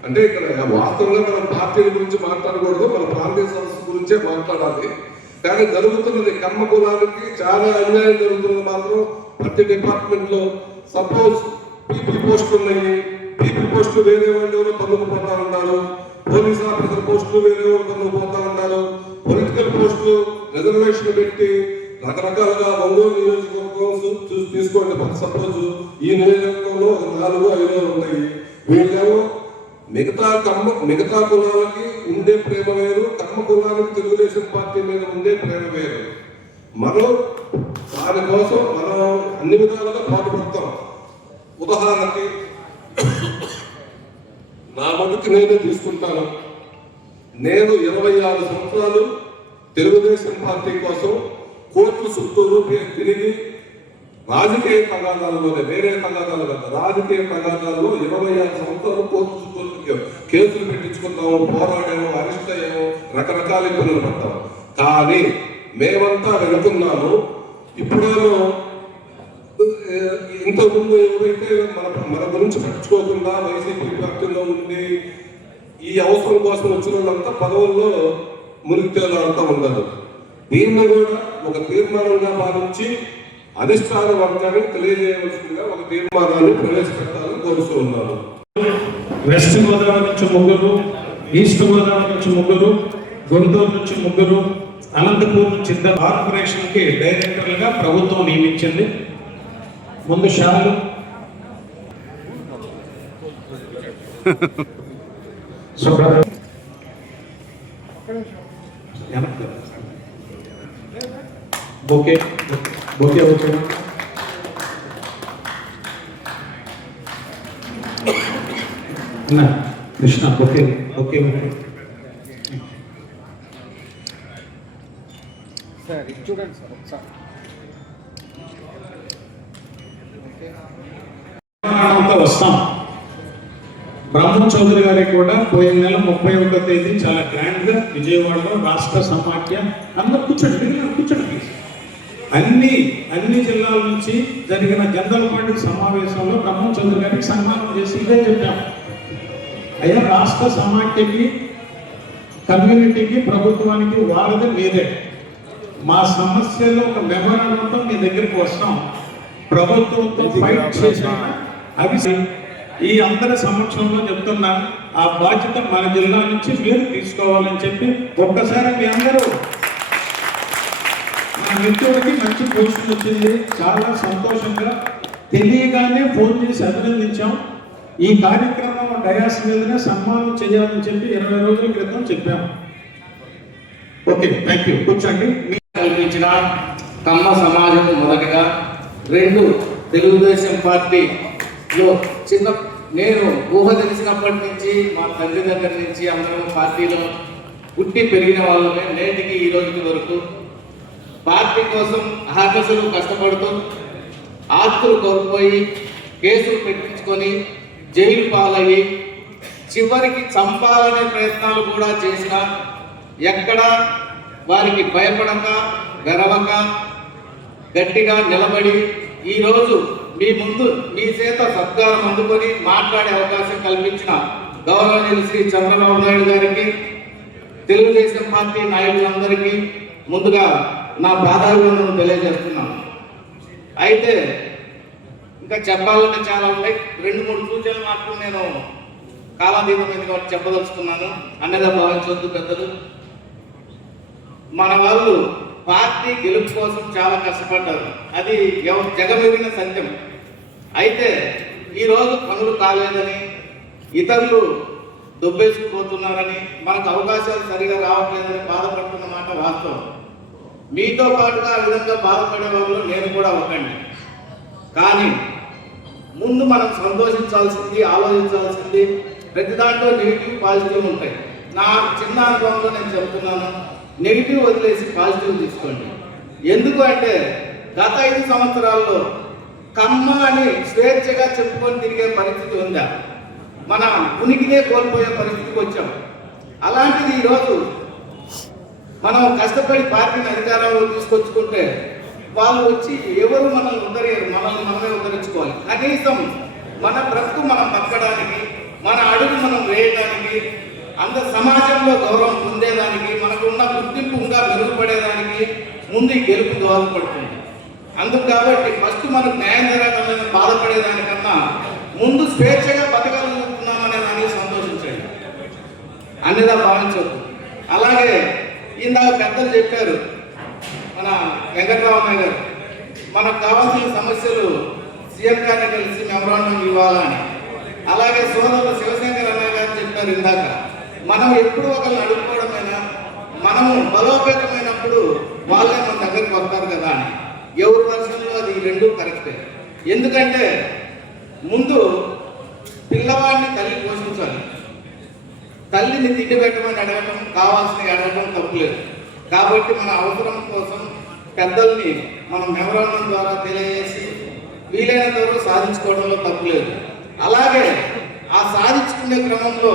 అంటే ఇక్కడ వాస్తవంగా మనం పార్టీల గురించి మాట్లాడకూడదు, మన ప్రాంతీయ సంస్థ గురించే మాట్లాడాలి. కానీ జరుగుతున్నది కమ్మ కులానికి చాలా అన్యాయం జరుగుతున్నది మాత్రం ప్రతి డిపార్ట్మెంట్ లో. సపోజ్ పీపీ పోస్టులు ఉన్నాయి, పీపీ పోస్టులు వేరే వాళ్ళు ఎవరో తొలగిపోతా ఉన్నారు, పోలీస్ ఆఫీసర్ పోస్టులు వేరే వాళ్ళు తొలగిపోతా ఉన్నారు, పొలిటికల్ పోస్టులు రిజర్వేషన్ పెట్టి రకరకాలుగా ఒంగోలు నియోజకవర్గం తీసుకోండి. సపోజ్ ఈ నియోజకవర్గంలో 4-5 ఉన్నాయి. వీళ్ళేమో మిగతా కులాలకి ఉండే ప్రేమ వేరు, కమ్మ కులానికి తెలుగుదేశం పార్టీ మీద ఉండే ప్రేమ వేరు. మనం దానికోసం మనం అన్ని విధాలుగా పాటుపడతాం. ఉదాహరణకి నా మటుకు నేనే తీసుకుంటాను. నేను 26 సంవత్సరాలు తెలుగుదేశం పార్టీ కోసం కోర్టు చుట్టూరు తిరిగి రాజకీయ తగాదాలలోనే, వేరే తగాదాలు కదా, రాజకీయ తగాదాల్లో 26 సంవత్సరాలు కోర్టు చుట్టూరు కేసులు పెట్టించుకుంటాము, పోరాడాము, అరెస్ట్ అయ్యాము, రకరకాల ఇబ్బందులు పడతాము. కానీ మేమంతా వెళుతున్నాము. ఇప్పుడేమో ఇంతకుముందు ఎవరైతే మన గురించి పట్టించుకోకుండా వైసీపీ పార్టీలో ఉండి ఈ అవసరం కోసం వచ్చిన వాళ్ళంతా పదవుల్లో మునిగి తేలాడుతూ ఉన్నారు. దీన్ని కూడా ఒక తీర్మానంగా భావించి అధిష్టాన వర్గానికి తెలియజేయవలసిందిగా ఒక తీర్మానాన్ని ప్రవేశపెట్టాలని కోరుతూ ఉన్నారు. వెస్ట్ గోదావరి నుంచి 3, ఈస్ట్ గోదావరి నుంచి 3, గుంటూరు నుంచి 3, అనంతపూర్ నుంచి కార్పొరేషన్ కి డైరెక్టర్లుగా ప్రభుత్వం నియమించింది. ముందు షాలు okay okay okay Krishna okay okay okay వస్తాం. బ్రహ్మం చౌదరి గారికి కూడా పోయిన నెల 31వ తేదీ చాలా గ్రాండ్ గా విజయవాడలో రాష్ట్ర సమాఖ్య అందరూ కూర్చోండి కూర్చోండి అన్ని జిల్లాల నుంచి జరిగిన జనరల్ పార్టీ సమావేశంలో బ్రహ్మం చౌదరి గారికి సన్మానం చేసి ఇదే చెప్పాం. అయ్యా రాష్ట్ర సమాఖ్యకి కమ్యూనిటీకి ప్రభుత్వానికి వారధి మీదే. మా సమస్యలో ఒక మెమోరాండంతో మీ దగ్గరికి వస్తాం. ప్రభుత్వంతో ఫైట్ చేసిన అవి ఈ అందరి సమక్షంలో చెప్తున్నా ఆ బాధ్యత మన జిల్లా నుంచి మీరు తీసుకోవాలని చెప్పి ఒక్కసారి మీ అందరూ మన మిత్రుడికి మంచి పొజిషన్ వచ్చింది, చాలా సంతోషంగా తెలియగానే ఫోన్ చేసి అభినందించాం. ఈ కార్యక్రమం డయాస్ మీదనే సన్మానం చేయాలని చెప్పి 20 రోజుల క్రితం చెప్పాము. Okay thank you. కూర్చోండి. కల్పించిన కమ్మ సమాజం మొదటగా, 2 తెలుగుదేశం పార్టీలో నేను ఊహ తెలిసినప్పటి నుంచి మా తండ్రి దగ్గర నుంచి అందరం పార్టీలో పుట్టి పెరిగిన వాళ్ళమే. నేటికి ఈ రోజుకి వరకు పార్టీ కోసం అహర్నిశలు కష్టపడుతూ ఆస్తులు కోల్పోయి కేసులు పెట్టించుకొని జైలు పాలయ్యి చివరికి చంపాలనే ప్రయత్నాలు కూడా చేసిన ఎక్కడ వారికి భయపడక గర్వక గట్టిగా నిలబడి ఈరోజు మీ ముందు మీ చేత సత్కారం అందుకొని మాట్లాడే అవకాశం కల్పించిన గౌరవనీయులు శ్రీ చంద్రబాబు నాయుడు గారికి, తెలుగుదేశం పార్టీ నాయకులందరికీ ముందుగా నా పాదాభివందనలు తెలియజేస్తున్నాను. అయితే ఇంకా చెప్పాలంటే చాలా ఉన్నాయి. 2-3 సూచనలు మాత్రం నేను కాలాతీతమైంది కాబట్టి చెప్పదలుచుకున్నాను. అన్నగా భావించవద్దు పెద్దలు. మన వాళ్ళు పార్టీ గెలుపు కోసం చాలా కష్టపడ్డారు, అది జగమెరిగిన సత్యం. అయితే ఈరోజు పనులు కాలేదని, ఇతరులు దొబ్బేసుకుపోతున్నారని, మనకు అవకాశాలు సరిగా రావట్లేదని బాధపడుతున్న మాట వాస్తవం. మీతో పాటుగా ఆ విధంగా బాధపడే వాళ్ళు నేను కూడా ఒకండి. కానీ ముందు మనం సంతోషించాల్సింది, ఆలోచించాల్సింది, ప్రతి దాంట్లో నెగిటివ్ పాజిటివ్ ఉంటాయి. నా చిన్న అనుభవంలో నేను చెప్తున్నాను, నెగిటివ్ వదిలేసి పాజిటివ్ తీసుకోండి. ఎందుకు అంటే గత 5 సంవత్సరాల్లో కమ్మ అని స్వేచ్ఛగా చెప్పుకొని తిరిగే పరిస్థితి ఉందా? మన ఉనికినే కోల్పోయే పరిస్థితికి వచ్చాం. అలాంటిది ఈరోజు మనం కష్టపడి పార్టీని అధికారంలో తీసుకొచ్చుకుంటే వాళ్ళు వచ్చి ఎవరు మనల్ని మనమే ఉద్ధరించుకోవాలి. కనీసం మన బ్రతుకు మనం బతకడానికి, మన అడుగు మనం వేయడానికి, అంత సమాజంలో గౌరవం పొందేదానికి, మనకు ఉన్న గుర్తింపు ఇంకా మెరుగుపడేదానికి ముందు ఈ గెలుపు దోహదపడుతుంది. అందుకు కాబట్టి ఫస్ట్ మనకు న్యాయం జరగాలని బాధపడేదానికన్నా ముందు స్వేచ్ఛగా బతకగలుగుతున్నామనే దానికి సంతోషించండి, అన్నిదా భావించవద్దు. అలాగే ఇందాక పెద్దలు చెప్పారు, మన వెంకటరామయ్య గారు, మనకు కావాల్సిన సమస్యలు సీఎం గారిని కలిసి మెమరాండం ఇవ్వాలని. అలాగే సోదరులు శివశంకర్ అన్నయ్య గారు చెప్పారు ఇందాక, మనం ఎప్పుడు ఒకరిని అడుక్కోవడమైనా, మనము బలోపేతమైనప్పుడు వాళ్ళే మన దగ్గరికి వస్తారు కదా అని. ఎవరి వర్షంలో అది 2 కరెక్టే. ఎందుకంటే ముందు పిల్లవాడిని తల్లి పోషించాలి. తల్లిని తిండి పెట్టమని అడగటం, కావాల్సినవి అడగటం తప్పులేదు. కాబట్టి మన అవసరం కోసం పెద్దల్ని మనం మెమరాండం ద్వారా తెలియజేసి వీలైనంత వరకు సాధించుకోవడంలో తప్పులేదు. అలాగే ఆ సాధించుకునే క్రమంలో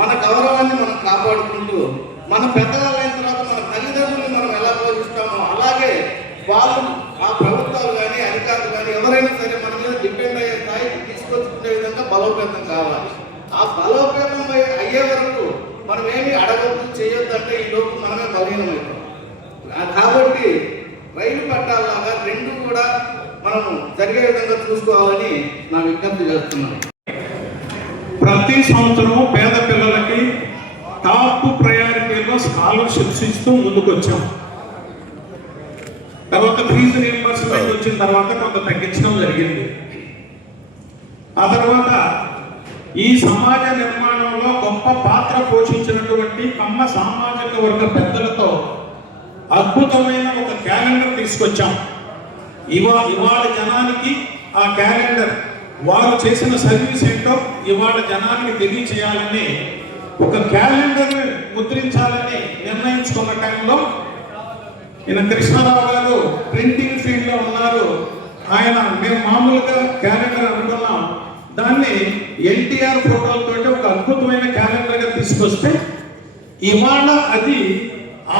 మన గౌరవాన్ని మనం కాపాడుకుంటూ, మన పెద్దలైన తర్వాత మన తల్లిదండ్రులు మనం ఎలా పోషిస్తామో అలాగే వాళ్ళు, ఆ ప్రభుత్వాలు కానీ అధికారులు కానీ ఎవరైనా సరే మన మీద డిపెండ్ అయ్యే స్థాయికి తీసుకొచ్చుకునే విధంగా బలోపేతం కావాలి. ఆ బలోపేతం అయ్యే వరకు మనం ఏమి అడగద్దు, చేయొద్దు అంటే ఈ లోపు మనమే బలహీనమవుతాం. కాబట్టి రైలు పట్టాలాగా 2 కూడా మనము జరిగే విధంగా చూసుకోవాలని నా విజ్ఞప్తి చేస్తున్నాను. ప్రతి సంవత్సరం పేద పిల్లలకి టాప్ ప్రయారిటీలో స్కాలర్షిప్స్ ఇస్తూ ముందుకొచ్చాం. తర్వాత ఫీజు రీయింబర్స్మెంట్ వచ్చిన తర్వాత కొంత తగ్గించడం జరిగింది. ఆ తర్వాత ఈ సమాజ నిర్మాణంలో గొప్ప పాత్ర పోషించినటువంటి కమ్మ సామాజిక వర్గ పెద్దలతో అద్భుతమైన ఒక క్యాలెండర్ తీసుకొచ్చాం. ఇవాళ జనానికి ఆ క్యాలెండర్ వారు చేసిన సర్వీస్ ఏంటో ఇవాళ జనానికి తెలియచేయాలని ఒక క్యాలెండర్ ముద్రించాలని నిర్ణయించుకున్న టైంలో ఈయన కృష్ణారావు గారు ప్రింటింగ్ ఫీల్డ్లో ఉన్నారు. మేము మామూలుగా క్యాలెండర్ అనుకున్నాం, దాన్ని ఎన్టీఆర్ ఫోటోలతో ఒక అద్భుతమైన క్యాలెండర్గా తీసుకొస్తే ఇవాళ అది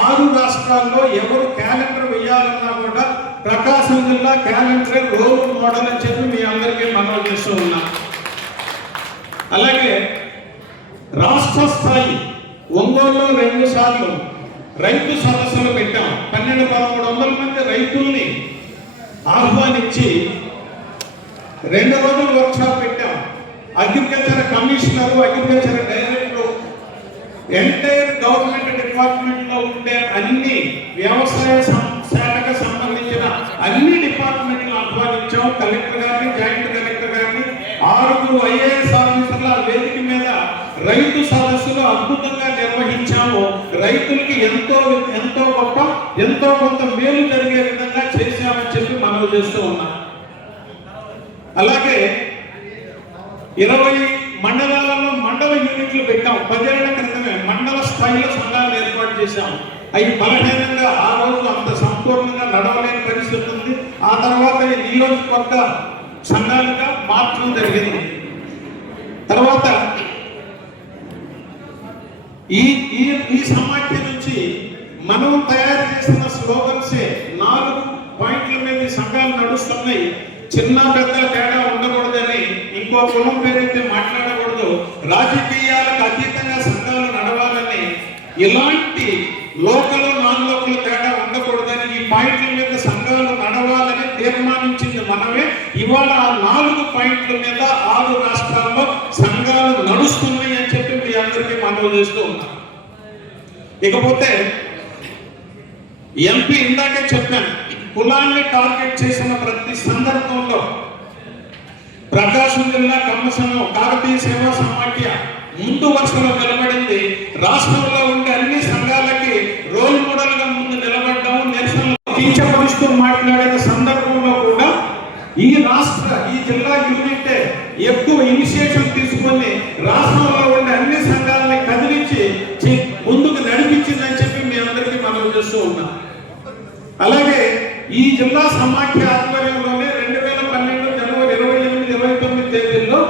6 రాష్ట్రాల్లో ఎవరు క్యాలెండర్ వేయాలన్నా కూడా ప్రకాశం జిల్లా క్యాలెండర్ రోల్ మోడల్ అని చెప్పి మీ అందరికీ మనవి చేస్తూ ఉన్నాం. అలాగే రాష్ట్ర స్థాయి ఒంగోలులో 2 సార్లు రైతు సదస్సులు పెట్టాం. 1200-1300 మంది రైతుల్ని ఆహ్వానించి 2 రోజులు వర్క్షాప్ పెట్టాం. Agriculture commissioner, agriculture director, entire government department లో ఉండే అన్ని వ్యవసాయ శాఖకు సంబంధించిన అన్ని డిపార్ట్మెంట్లు ఆహ్వానించాం. కలెక్టర్ గారిని, జాయింట్ కలెక్టర్ గారిని, 6 ఐఏఎస్ ఆఫీసర్ల వేదిక మీద రైతు సదస్సులు అద్భుతంగా నిర్వహించాము. రైతులకి ఎంతో కొంత మేలు జరిగే విధంగా చేశామని చెప్పి మనవి చేస్తూ ఉన్నాం. అలాగే 20 మండలాలలో మండల యూనిట్లు పెట్టాం. 10 ఏళ్ల క్రితమే మండల స్థాయిలో సంఘాలు ఏర్పాటు చేశాం. అవి బలహీనంగా ఆ రోజు అంత సంపూర్ణంగా నడవలేని పరిస్థితి ఉంది. ఆ తర్వాత నియోజకవర్గ సంఘాలుగా మార్చడం జరిగింది. తర్వాత ఈ సమాఖ్య నుంచి మనం తయారు చేసిన స్లోగన్సే 4 పాయింట్ల మీద సంఘాలు నడుస్తున్నాయి. చిన్న పెద్ద తేడా ఉండకూడదని, ఇంకో కులం పేరైతే మాట్లాడకూడదు, రాజకీయాలకు అతీతంగా సంఘాలు నడవాలని, ఇలాంటి లోకల్ నాన్ లోకల్ తేడా ఉండకూడదని, ఈ పాయింట్ల మీద సంఘాలు నడవాలని తీర్మానించింది మనమే. ఇవాళ ఆ 4 పాయింట్ల మీద 6 రాష్ట్రాల్లో సంఘాలు నడుస్తున్నాయి అని చెప్పి మీ అందరికీ మనవి చేస్తూ ఉన్నాం. ఇకపోతే ఎంపీ ఇందాకే చెప్పాను, కులాన్ని టార్గెట్ చేసిన ప్రతి సందర్భంలో ప్రకాశం జిల్లా కమ్మ సంఘం, కాకతీయ సేవా సమాఖ్య ముందు వరుసలో నిలబడింది. రాష్ట్రంలో ఉండే అన్ని సంఘాలకి రోల్ మోడల్ గా ముందు నిలబడ్డాము. నిరసనలు కించపరుస్తూ మాట్లాడిన సందర్భంలో కూడా ఈ జిల్లా యూనిట్ ఎక్కువ ఇనిషియేషన్ తీసుకొని రాష్ట్రంలో ఉండే అన్ని సంఘాలని కదిలించి ముందుకు నడిపించిందని చెప్పి మీ అందరికీ మనవి చేస్తూ ఉన్నాం. అలాగే ఈ జిల్లా సమాఖ్య ఆధ్వర్యంలోనే 2012 జనవరి 28-29 తేదీల్లో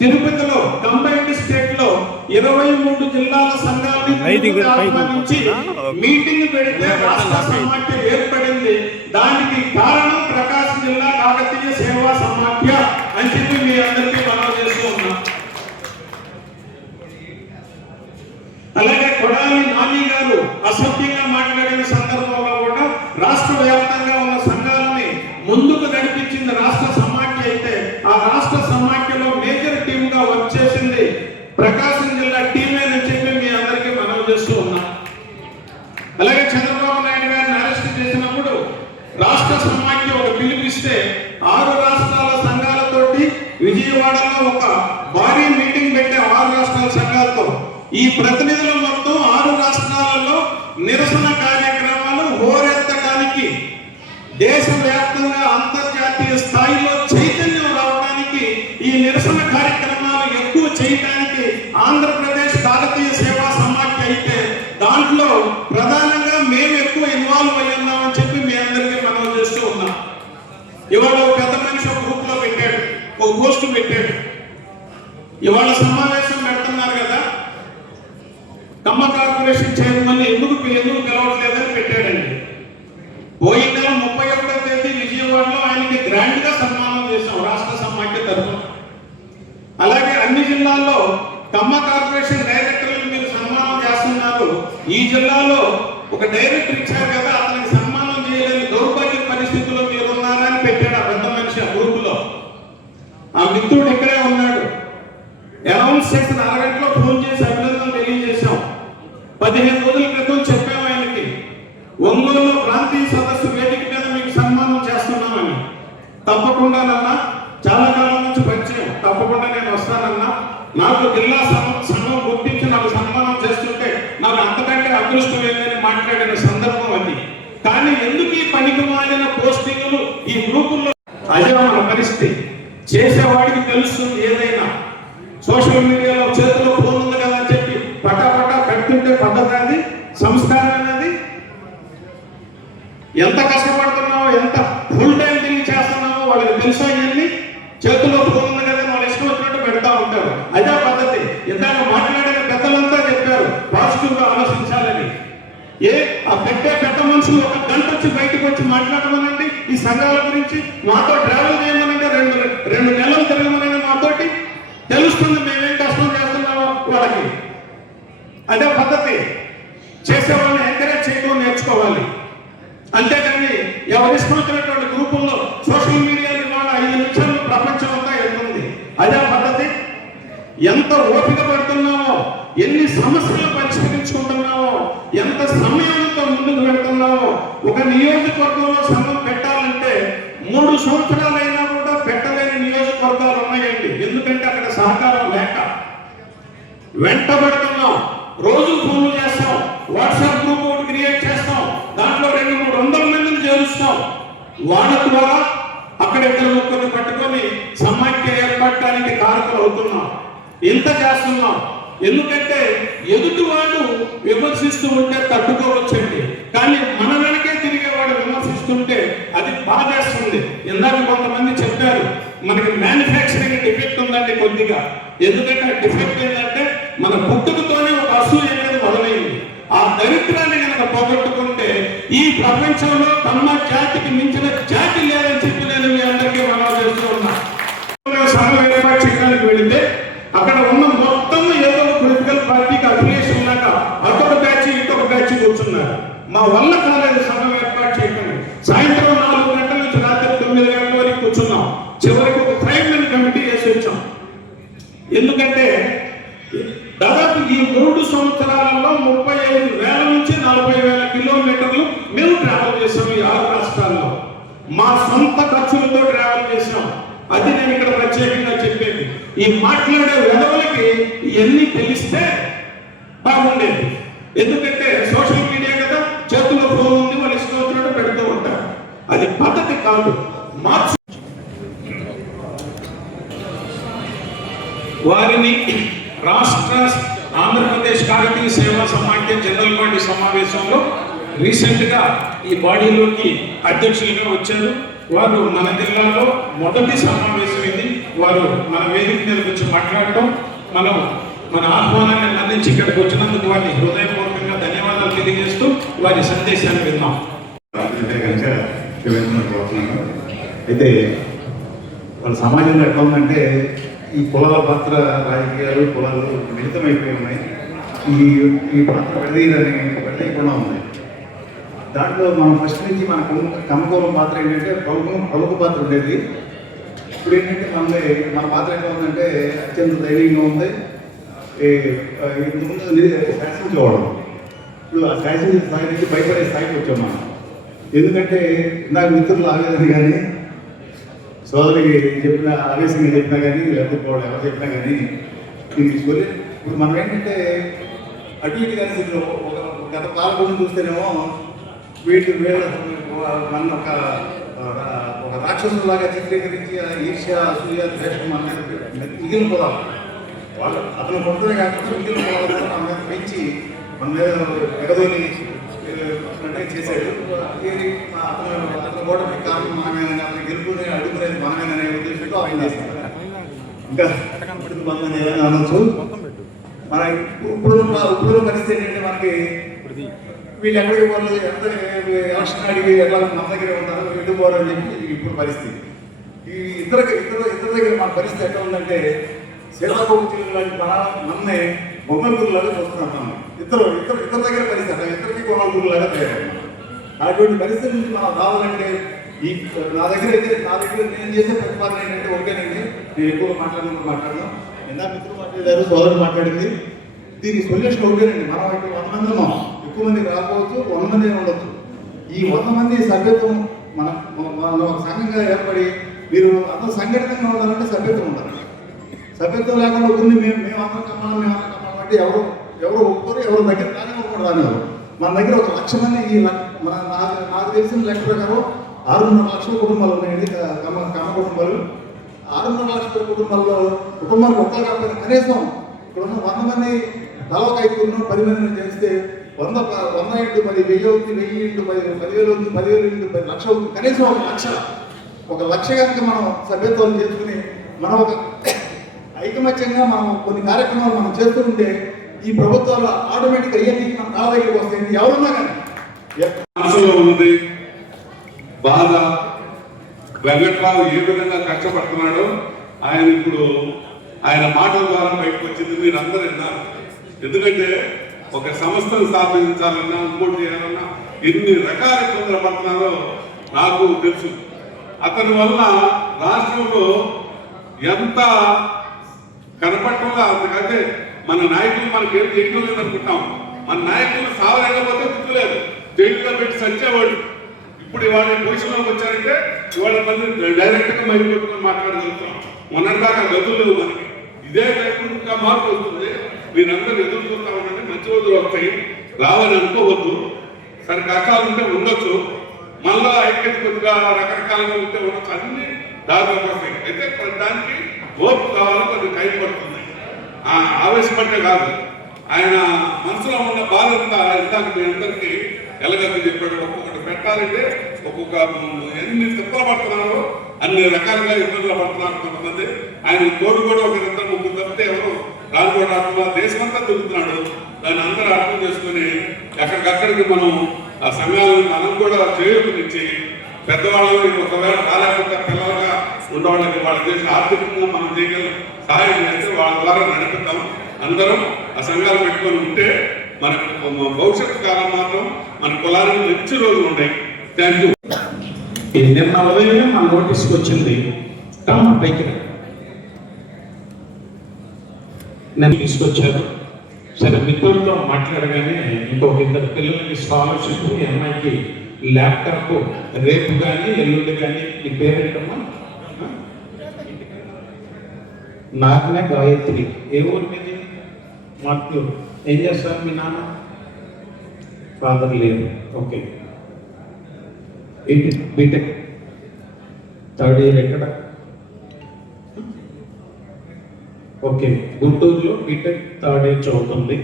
తిరుపతిలో కంబైన్డ్ స్టేట్ లో 23 జిల్లాల సంఘాలని ఆహ్వానించి మీటింగ్ పెడితే రాష్ట్ర సమాఖ్య ఏర్పడింది. దానికి కారణం ప్రకాశం జిల్లా కాకతీయ సేవా సమాఖ్య అని చెప్పి మీ అందరికీ మనం చేస్తూ ఉన్నాం. అలాగే కొడాలి నాని గారు అసభ్యంగా మాట్లాడిన సందర్భంలో కూడా రాష్ట్ర వ్యాప్తంగా ఉన్న సంఘాలని ముందుకు నడిపించింది రాష్ట్ర సమాఖ్య అయితే, ఆ రాష్ట్ర సమాఖ్యలో మేజర్ టీమ్ గా వర్క్ చేసింది ప్రకాశం జిల్లా టీమే అని చెప్పి మీ అందరికీ మనవి చేస్తూ ఉన్నాం. అలాగే చంద్రబాబు నాయుడు గారిని అరెస్ట్ చేసినప్పుడు రాష్ట్ర సమాఖ్య ఒక పిలుపిస్తే 6 రాష్ట్రాల సంఘాలతోటి విజయవాడలో ఒక భారీ మీటింగ్ పెట్టే 6 రాష్ట్రాల సంఘాలతో ఈ ప్రతినిధులు మొత్తం 6 రాష్ట్రాలలో నిరసన కార్యక్రమాలు హోరెత్తడానికి, దేశవ్యాప్తంగా అంతర్జాతీయ స్థాయిలో చైతన్యం రావడానికి, ఈ నిరసన కార్యక్రమాలు ఎక్కువ చేయడానికి ఆంధ్రప్రదేశ్ కాకతీయ సేవా సమాఖ్య అయితే దాంట్లో ప్రధానంగా మేము ఎక్కువ ఇన్వాల్వ్ అయ్యి ఉన్నామని చెప్పి మీ అందరికీ మనం చేస్తూ ఉన్నాం. ఇవాళ ఒక పెద్ద మనిషి ఒక గ్రూప్ లో పెట్టాడు, ఒక పోస్ట్ పెట్టాడు, ఇవాళ సమావేశం పెడుతున్నారు కదా, కమ్మ కార్పొరేషన్ చైర్మన్ ఎందుకు పిలవట్లేదని పెట్టాడండి. పోయిన నెల 31వ తేదీ విజయవాడలో ఆయనకి గ్రాండ్ గా సన్మానం చేశాం రాష్ట్ర సమాఖ్య తరఫున. అలాగే అన్ని జిల్లాల్లో కమ్మ కార్పొరేషన్ డైరెక్టర్లు మీరు సన్మానం చేస్తున్నారు. ఈ జిల్లాలో ఒక డైరెక్టర్ ఇచ్చారు కదా, అతనికి సన్మానం చేయలేని దౌర్భాగ్య పరిస్థితుల్లో మీరున్నారని పెట్టాడు ఆ పెద్ద మనిషి ఆ గ్రూప్ లో. ఆ మిత్రుడు ఇక్కడే ఉన్నాడు. అనౌన్స్ చేసిన అరగంటలో ఫోన్ చేసి అభినందనలు తెలియజేశాం. 15 రోజుల క్రితం చెప్పాము ఆయనకి, ఒంగోలులో ప్రాంతీయ సదస్సు వేదిక మీద మీకు సన్మానం చేస్తున్నామని. తప్పకుండా నాన్న, చాలా కాలం నుంచి పరిచయం, తప్పకుండా నేను వస్తానన్నా, నాకు జిల్లా సంఘం గుర్తించి నాకు సన్మానం చేస్తుంటే నాకు అంతకంటే అదృష్టం ఏంటని మాట్లాడిన సందర్భం అది. కానీ ఎందుకు ఈ పనికి మాలిన పోస్టింగులు ఈ గ్రూపుల్లో? అదే మన పరిస్థితి. చేసేవాడికి తెలుస్తుంది ఏదైనా. సోషల్ మీడియాలో చేతిలో ఫోన్ ఉంది కదా అని చెప్పి పటాపటా పెడుతుంటే పద్ధతి అది, సంస్కారం అనేది. ఎంత కష్టపడుతున్నావో, ఎంత ఫుల్ టైం తిరిగి చేస్తున్నావో వాళ్ళకి తెలుసా? ఇవన్నీ చేతిలో ఫోన్ ఉంది కదా వాళ్ళు ఇష్టం వచ్చినట్టు పెడతా ఉంటారు. అదే పద్ధతి. ఇందాక మాట్లాడిన పెద్దలంతా చెప్పారు పాజిటివ్ గా ఆలోచించాలని. ఆ పెట్టే పెద్ద మనుషులు ఒక గంట వచ్చి బయటకు వచ్చి మాట్లాడమనండి ఈ సంఘాల గురించి, మాతో ట్రావెల్ చేయమనండి, రెండు నెలలు తిరగమనండి, మాతోటి తెలుస్తుంది మేమేం కష్టం చేస్తున్నామో వాళ్ళకి. అదే పద్ధతి. చేసేవాళ్ళని ఎంకరేజ్ చేయడం నేర్చుకోవాలి. అంతేకాని ఎవరిష్టం వచ్చినటువంటి గ్రూపుల్లో సోషల్ మీడియాలో ఇవాళ 5 నిమిషాలు ప్రపంచం అంతా వెళ్తుంది. అదే పద్ధతి. ఎంత ఓపిక పడుతున్నామో, ఎన్ని సమస్యలు పరిష్కరించుకుంటున్నామో, ఎంత సమయంతో ముందుకు వెళ్తున్నామో. ఒక నియోజకవర్గంలో సంఘం పెట్టాలంటే 3 సంవత్సరాలైనా కూడా పెట్టలేని నియోజకవర్గాలు ఉన్నాయండి. ఎందుకంటే అక్కడ సహకారం లేక వెంటబడుతున్నాం. రోజు ఫోన్లు చేస్తాం, వాట్సాప్ గ్రూప్ ఒకటి క్రియేట్ చేస్తాం, దాంట్లో 200-300 మందిని చేరుస్తాం. వాళ్ళ ద్వారా అక్కడ 2-3 పట్టుకొని సమాఖ్య ఏర్పడటానికి కారకులు అవుతున్నాం. ఇంత చేస్తున్నాం. ఎందుకంటే ఎదుటి వాడు విమర్శిస్తూ ఉంటే తట్టుకోవచ్చండి, కానీ మన వెనకే తిరిగేవాడు విమర్శిస్తుంటే అది బాధేస్తుంది. ఇందాక కొంతమంది చెప్పారు మనకి మ్యానుఫ్యాక్చరింగ్ డిఫెక్ట్ ఉందండి కొద్దిగా. ఎందుకంటే ఆ డిఫెక్ట్ ఏంటంటే మన పుట్టుకతోనే ఒక అసూయ అనేది మొదలైంది. ఆ దరిద్రాన్ని కనుక పోగొట్టుకుంటే ఈ ప్రపంచంలో కమ్మ జాతికి మించిన జాతి లేదని చెప్పి నేను మీ అందరికీ మనం చేస్తూ ఉన్నా. చేయడానికి వెళితే అక్కడ ఉన్న మొత్తం ఏదో పొలిటికల్ పార్టీకి అఫిలియేషన్ లాగా అటొక బ్యాచ్ ఇటొక బ్యాచ్ కూర్చున్నారు. మా వల్ల కాలేదు సభ ఏర్పాటు చేయకండి. సాయంత్రం 4 గంటల నుంచి రాత్రి 9 గంటల వరకు కూర్చున్నాం. చివరికి ఒక 5 మెన్ కమిటీ వేసి వచ్చాం. ఎందుకంటే దాదాపు ఈ 3 సంవత్సరాలలో 35,000 నుంచి 40,000 కిలోమీటర్లు మేము ట్రావెల్ చేసాం ఈ 6 రాష్ట్రాల్లో. మా సొంత ఖర్చులతో ట్రావెల్ చేసాం. అది నేను ఇక్కడ ప్రత్యేకంగా చెప్పేది. ఈ మాట్లాడే వెధవలకి ఇవన్నీ తెలిస్తే బాగుండేది. ఎందుకంటే సోషల్ మీడియా కదా, చేతుల్లో ఫోన్ ఉంది, వాళ్ళు ఇష్టం వచ్చినట్టు పెడుతూ ఉంటారు. అది పద్ధతి కాదు. మార్చు. వారిని రాష్ట్ర ఆంధ్రప్రదేశ్ కాకతీయ సేవా సమాఖ్య జనరల్ బాడీ సమావేశంలో రీసెంట్ గా ఈ బాడీలోకి అధ్యక్షులుగా వచ్చారు. వారు మన జిల్లాలో మొదటి సమావేశం ఇది. వారు మన వేదిక మీద వచ్చి మాట్లాడటం, మనం మన ఆహ్వానాన్ని అందించి ఇక్కడికి వచ్చినందుకు వారిని హృదయపూర్వకంగా ధన్యవాదాలు తెలియజేస్తూ వారి సందేశాన్ని విన్నాం. అయితే వాళ్ళ సమాజంలో ఎట్లా ఉందంటే ఈ కులాల పాత్ర, రాజకీయాలు, కులాలు మిళితమైపోయి ఉన్నాయి. ఈ పాత్ర విడదీయకుండా ఉన్నాయి. దాంట్లో మనం ఫస్ట్ నుంచి మన కమ్మకూలం పాత్ర ఏంటంటే ప్రముఖ పాత్ర ఉండేది. ఇప్పుడు ఏంటంటే మన పాత్ర ఎట్లా ఉందంటే అత్యంత ధైర్యంగా ఉంది. ఇంతకుముందు శాసించేవాడు, ఇప్పుడు ఆ శాసించే స్థాయి నుంచి భయపడే స్థాయికి వచ్చాం మనం. ఎందుకంటే ఇందాక మిత్రులు ఆవేదన కానీ, సోదరికి చెప్పిన ఆవేశంగా చెప్పినా కానీ, లేకపోతే ఎవరు చెప్పినా కానీ దీనికి ఇప్పుడు మనం ఏంటంటే అటు ఇటు కానీ ఒక గత పాలకులను చూస్తేనేమో వీళ్ళ మన ఒక రాక్షసులాగా చిత్రీకరించి ఈర్ష్య, అసూయ, ద్వేషం మన మిగిలిన పొలాలు వాళ్ళు అతను కొడుతునే కాకుండా మిగిలిన పొలాలు మన మీద పెంచి మన మీద ఎగదోని చేశాడు. అతను కూడా కారణం మనమేనని, అతను గెలుపుని అడుగునేది మనమేననే ఉద్దేశంతో ఆయన చేశారు. ఇంకా మనం ఏదైనా అనొచ్చు. మన ఇప్పుడు పరిస్థితి ఏంటంటే మనకి వీళ్ళు ఎక్కడికి పోలేదు, ఎలక్షన్ అడిగి ఎట్లా మన దగ్గరే ఉంటారు, వీళ్ళు పోరని చెప్పి ఇప్పుడు పరిస్థితి. ఈ ఇద్దరు దగ్గర మన పరిస్థితి ఎట్లా ఉందంటే సీతాకోపు లాంటి నన్నే బొమ్మలూరులాగా చూస్తున్నాం మనం. ఇద్దరు దగ్గర పరిస్థితి అట్లా ఇద్దరికి కొమ్మలూరులాగా తయారయ్యాం. అటువంటి పరిస్థితి నుంచి మనం రావాలంటే నా దగ్గర నేను చేసే ప్రతిపాదన ఏంటంటే ఒకటేనండి, నేను ఎక్కువ మాట్లాడను. ఎంత మిత్రులు మాట్లాడారు, సోదరులు మాట్లాడింది. దీనికి సొల్యూషన్ ఒకటేనండి. మనం 100 మంది ఉన్నాం, ఎక్కువ మంది రాకపోవచ్చు, 100 మంది ఉండొచ్చు. ఈ 100 మంది సభ్యత్వం మన ఒక సంఘంగా ఏర్పడి మీరు అందరూ సంఘటితంగా ఉండాలంటే సభ్యత్వం ఉండాలి. సభ్యత్వం లేకుండా ఉంది మేము అందరం కమ్మాలి అంటే ఎవరు ఒప్పుకోరు, ఎవరు దగ్గర రానివ్వరు. మన దగ్గర 1,00,000 మంది నాకు తెలిసిన లెక్క ప్రకారం 6.5 లక్షల కుటుంబాలు ఉన్నాయండి కమ్మ కుటుంబాలు. 6.5 లక్షల కుటుంబాలకు ఒక్కరు కాకపోతే కనీసం ఇక్కడ ఉన్న 100 మంది తలొక 10 మందిని చేస్తే 100 ఇంటూ 10 1000 అవుతుంది, 1000 ఇంటూ 10 10,000 అవుతుంది, 10,000 ఇంటూ 10 లక్ష అవుతుంది. కనీసం 1 లక్ష కనుక మనం సభ్యత్వాలు చేసుకుని మనం ఒక ఐకమత్యంగా మనం కొన్ని కార్యక్రమాలు మనం చేస్తుంటే ఈ ప్రభుత్వాలు ఆటోమేటిక్గా అయ్యన్నీ మన కాళ్ళ దగ్గరికి వస్తాయండి. ఎవరున్నా కానీ మనసులో ఉన్నది బాధ, వెంకట్రావు ఏ విధంగా కష్టపడుతున్నాడో ఆయన మాటల ద్వారా బయటకు వచ్చింది మీరందరూ విన్నారు. ఎందుకంటే ఒక సంస్థను స్థాపించాలన్నా ఇంకోటి చేయాలన్నా ఎన్ని రకాల ఇబ్బందులు పడుతున్నారో నాకు తెలుసు. అతని వల్ల రాష్ట్రంలో ఎంత కనపడటంలో అంతకంటే మన నాయకులు మనకేం చేయడం లేదు అనుకుంటాం. మన నాయకులు సావలేకపోతే గుర్తులేదు, జైలులో పెట్టి సచ్చేవాడు. ఇప్పుడు ఇవాళ పొజిషన్లోకి వచ్చారంటే ఇవాళ మంది డైరెక్ట్గా మైలుపెట్టుకుని మాట్లాడగలుగుతాం. మొన్నటిదాకా గదులు లేవు మనకి. ఇదే టైపు ఇంకా మార్పు వస్తుంది. మీరందరూ ఎదురు చూస్తూ ఉండండి, మంచి రోజులు వస్తాయి. రావని అనుకోవద్దు. సరే కష్టాలు ఉంటే ఉండొచ్చు, మళ్ళా ఐక్యత కొద్దిగా రకరకాలుగా ఉంటే ఉండొచ్చు, అన్ని దాదాపు వస్తాయి. అయితే దానికి ఓర్పు కావాలి, కొద్దిగా టైం పడుతుంది. ఆవేశపడ్డే కాదు, ఆయన మనసులో ఉన్న బాధ ఇందాక మీ అందరికీ ఎలాగని చెప్పాడు. ఒక్కొక్కటి పెట్టాలంటే ఒక్కొక్క ఎన్ని తిప్పలు పడుతున్నారో అన్ని రకాలుగా ఇబ్బందులు పడుతున్నారు కొంతమంది. ఆయన తోడు కూడా ఒక 2-3 తప్పితే ఎవరు రాను కూడా రాకుండా దేశమంతా తిరుగుతున్నాడు. దాన్ని అందరూ అర్థం చేసుకుని ఎక్కడికక్కడికి మనం ఆ సమయాలను మనం కూడా చేయూతనిచ్చి పెద్దవాళ్ళని ఒకవేళ రాలేకపోతే పిల్లలుగా ఉన్నవాళ్ళకి వాళ్ళ దేశం ఆర్థికంగా మనం చేయగల సహాయం చేస్తే వాళ్ళ ద్వారా నడిపిద్దాం. అందరం ఆ సంఘాలు పెట్టుకొని ఉంటే మనకు భవిష్యత్తు కాలం మాత్రం మన కులానికి మంచి రోజులు ఉన్నాయి. Thank you. నిన్న ఉదయమే మన నోటీస్కి వచ్చింది పైకి నన్ను తీసుకొచ్చారు. సరే మిత్రులతో మాట్లాడగానే ఇంకొక 2 పిల్లలకి స్కాలర్షిప్, ఈ అమ్మాయికి ల్యాప్టాప్ రేపు కానీ ఎల్లుండి కానీ. మీ పేరేంటమ్మా? నాకనే గాయత్రి. ఏ ఊరు మీది? మాకు ఏం చేస్తారు మీ నాన్న? ఫాదర్ లేదు. ఓకే. ఏంటి బీటెక్ 3rd ఇయర్ ఎక్కడ? ఓకే, గుంటూరులో బీటెక్ 3rd ఇయర్ చదువుతుంది.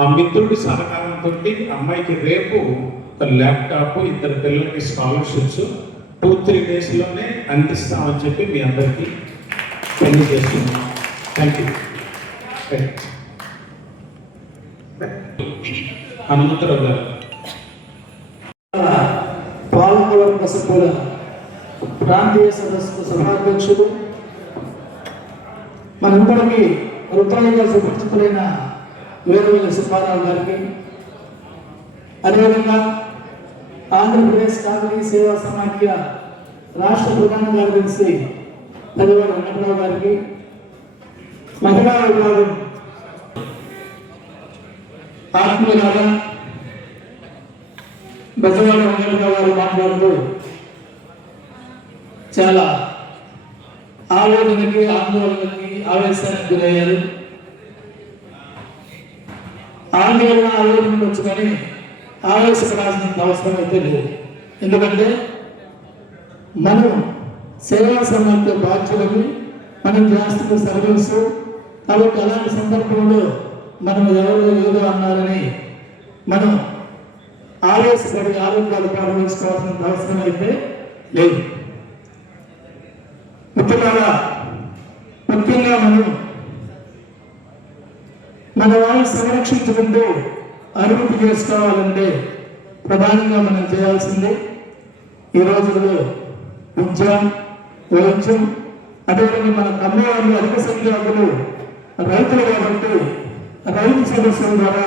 ఆ మిత్రుడి సహకారంతో అమ్మాయికి రేపు ఒక ల్యాప్టాప్, 2 పిల్లలకి స్కాలర్షిప్స్ 2-3 డేస్లోనే అందిస్తామని చెప్పి మీ అందరికీ తెలియజేస్తున్నాం. Thank you. హనుమంతరావు గారు. పాలకవర్గ సభ్యుల ప్రాంతీయ సదస్సు సభాధ్యక్షుడు, మనందరికీ హృదయంగా సుపరిచితులైన వీరవల్లి సుబ్బారావు గారికి, అదేవిధంగా ఆంధ్రప్రదేశ్ కాంగ్రెస్ సేవా సమాఖ్య రాష్ట్ర ప్రధాన కార్యదర్శి పెద్దవాడు వెంకటరావు గారికి, మహిళా విభాగం ఆత్మీయులాగా బెజవాడ వెంకటరావు గారు మాట్లాడుతూ చాలా ఆవేదనకి, ఆందోళనకి, ఆవేశానికి గురయ్యారు. ఆవేదన వచ్చుకొని ఆవేశపడాల్సిన అవసరం అయితే లేదు. ఎందుకంటే మనం సేవా సమాఖ్య బాధ్యులకి మనం చేస్తున్న సర్వీస్. కాబట్టి అలాంటి సందర్భంలో మనం ఎవరు ఏదో అన్నారని మనం ఆవేశపడి ఆరోగ్యాలు ప్రారంభించుకోవాల్సిన అవసరం అయితే లేదు. ముఖ్యంగా మన వాళ్ళని సంరక్షించుకుంటూ అభివృద్ధి చేసుకోవాలంటే ప్రధానంగా మనం చేయాల్సింది ఈ రోజుల్లో విద్య, వైద్యం, అదేవిధంగా మన అమ్మవాళ్ళు అధిక సంఖ్యాకులు రైతులు కాబట్టి రైతు సమస్యల ద్వారా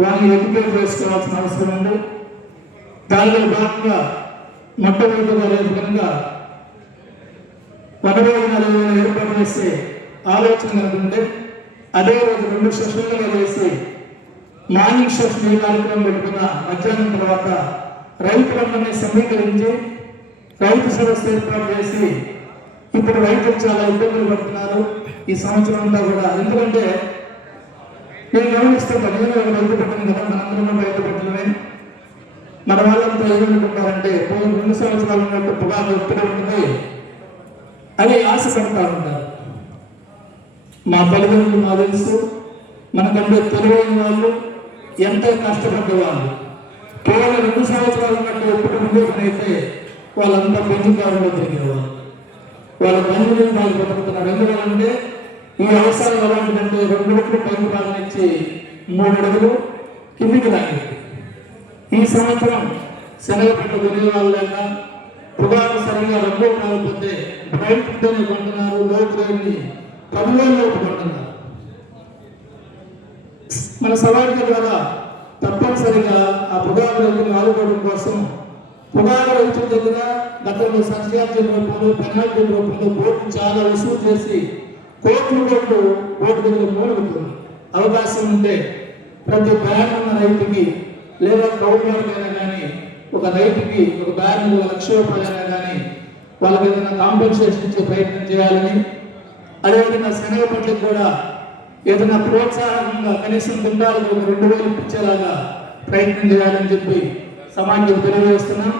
వాళ్ళని ఎడ్యుకేట్ చేసుకోవాల్సిన అవసరం ఉంది. దానిలో భాగంగా మొట్టమొదటిగా విధంగా వనభోజనాలు ఏర్పాటు చేసే ఆలోచన ఉంటే అదే రోజు 2 సెషన్లుగా చేసి మార్నింగ్ సెషన్ కార్యక్రమం పెట్టుకున్న మధ్యాహ్నం తర్వాత రైతులందరినీ సమీకరించి రైతు సదస్సు ఏర్పాటు చేసి ఇప్పుడు రైతులు చాలా ఇబ్బందులు పడుతున్నారు ఈ సంవత్సరం అంతా కూడా. ఎందుకంటే నేను గమనిస్తుంటాను, నేను ఒక రైతు పెట్టను కదా, మనందరం రైతు పెట్టడమే. మన వాళ్ళంతా ఏమనుకుంటారంటే 2 సంవత్సరాలు ఉన్నట్టు పొగాకు ఎప్పుడు ఉంటుంది అని ఆశపడతా ఉంటారు. మా తల్లిదండ్రులు మాకు తెలుసు, మనకంటే తెలివైన వాళ్ళు, ఎంతో కష్టపడ్డవాళ్ళు. కేవలం 2 సంవత్సరాలు ఉన్నట్టు ఎప్పుడు ఉండేటైతే వాళ్ళంతా పెంచుకారులో తిరిగేవాళ్ళు. వాళ్ళ బంధువులు వాళ్ళు బతుకుతున్నారు. ఎందుకంటే ఈ అవసరం ఎలాంటిదంటే 2 అడుగులు పైకి ప్రారంభించి 3 అడుగులు కిందికి లాగేది. ఈ సంవత్సరం శనగపట్ల కొనే వాళ్ళు లేక పొగాకు సరిగా రంగు కాకపోతే బయటనే కొంటున్నారు, లోతులన్నీ ప్రభుత్వంలో కొంటున్నారు. మన సమాజం ద్వారా తప్పనిసరిగా ఆ పొగాకు రైతులు ఆదుకోవడం కోసం పొగాకు రైతుల దగ్గర గతంలో సబ్సిడీ రూపంలో, పెనాల్టీ రూపంలో కోర్టు చాలా వసూలు చేసి కోర్టు కోర్టు దగ్గర మూలుగుతుంది. అవకాశం ఉంటే ప్రతి బ్యాగ్ ఉన్న రైతుకి లేదా కౌలుదారులైనా కానీ ఒక రైతుకి ఒక బ్యాగ్ 1 లక్ష రూపాయలైనా కానీ వాళ్ళకి ఏదైనా కాంపెన్సేషన్ ఇచ్చే ప్రయత్నం చేయాలని, అదేవిధంగా శనగ పట్లకు కూడా ఏదైనా ప్రోత్సాహంగా కనీసం కుంటాలకు 2,000 ఇప్పించేలాగా ప్రయత్నం చేయాలని చెప్పి సమాజం తెలియజేస్తున్నాం.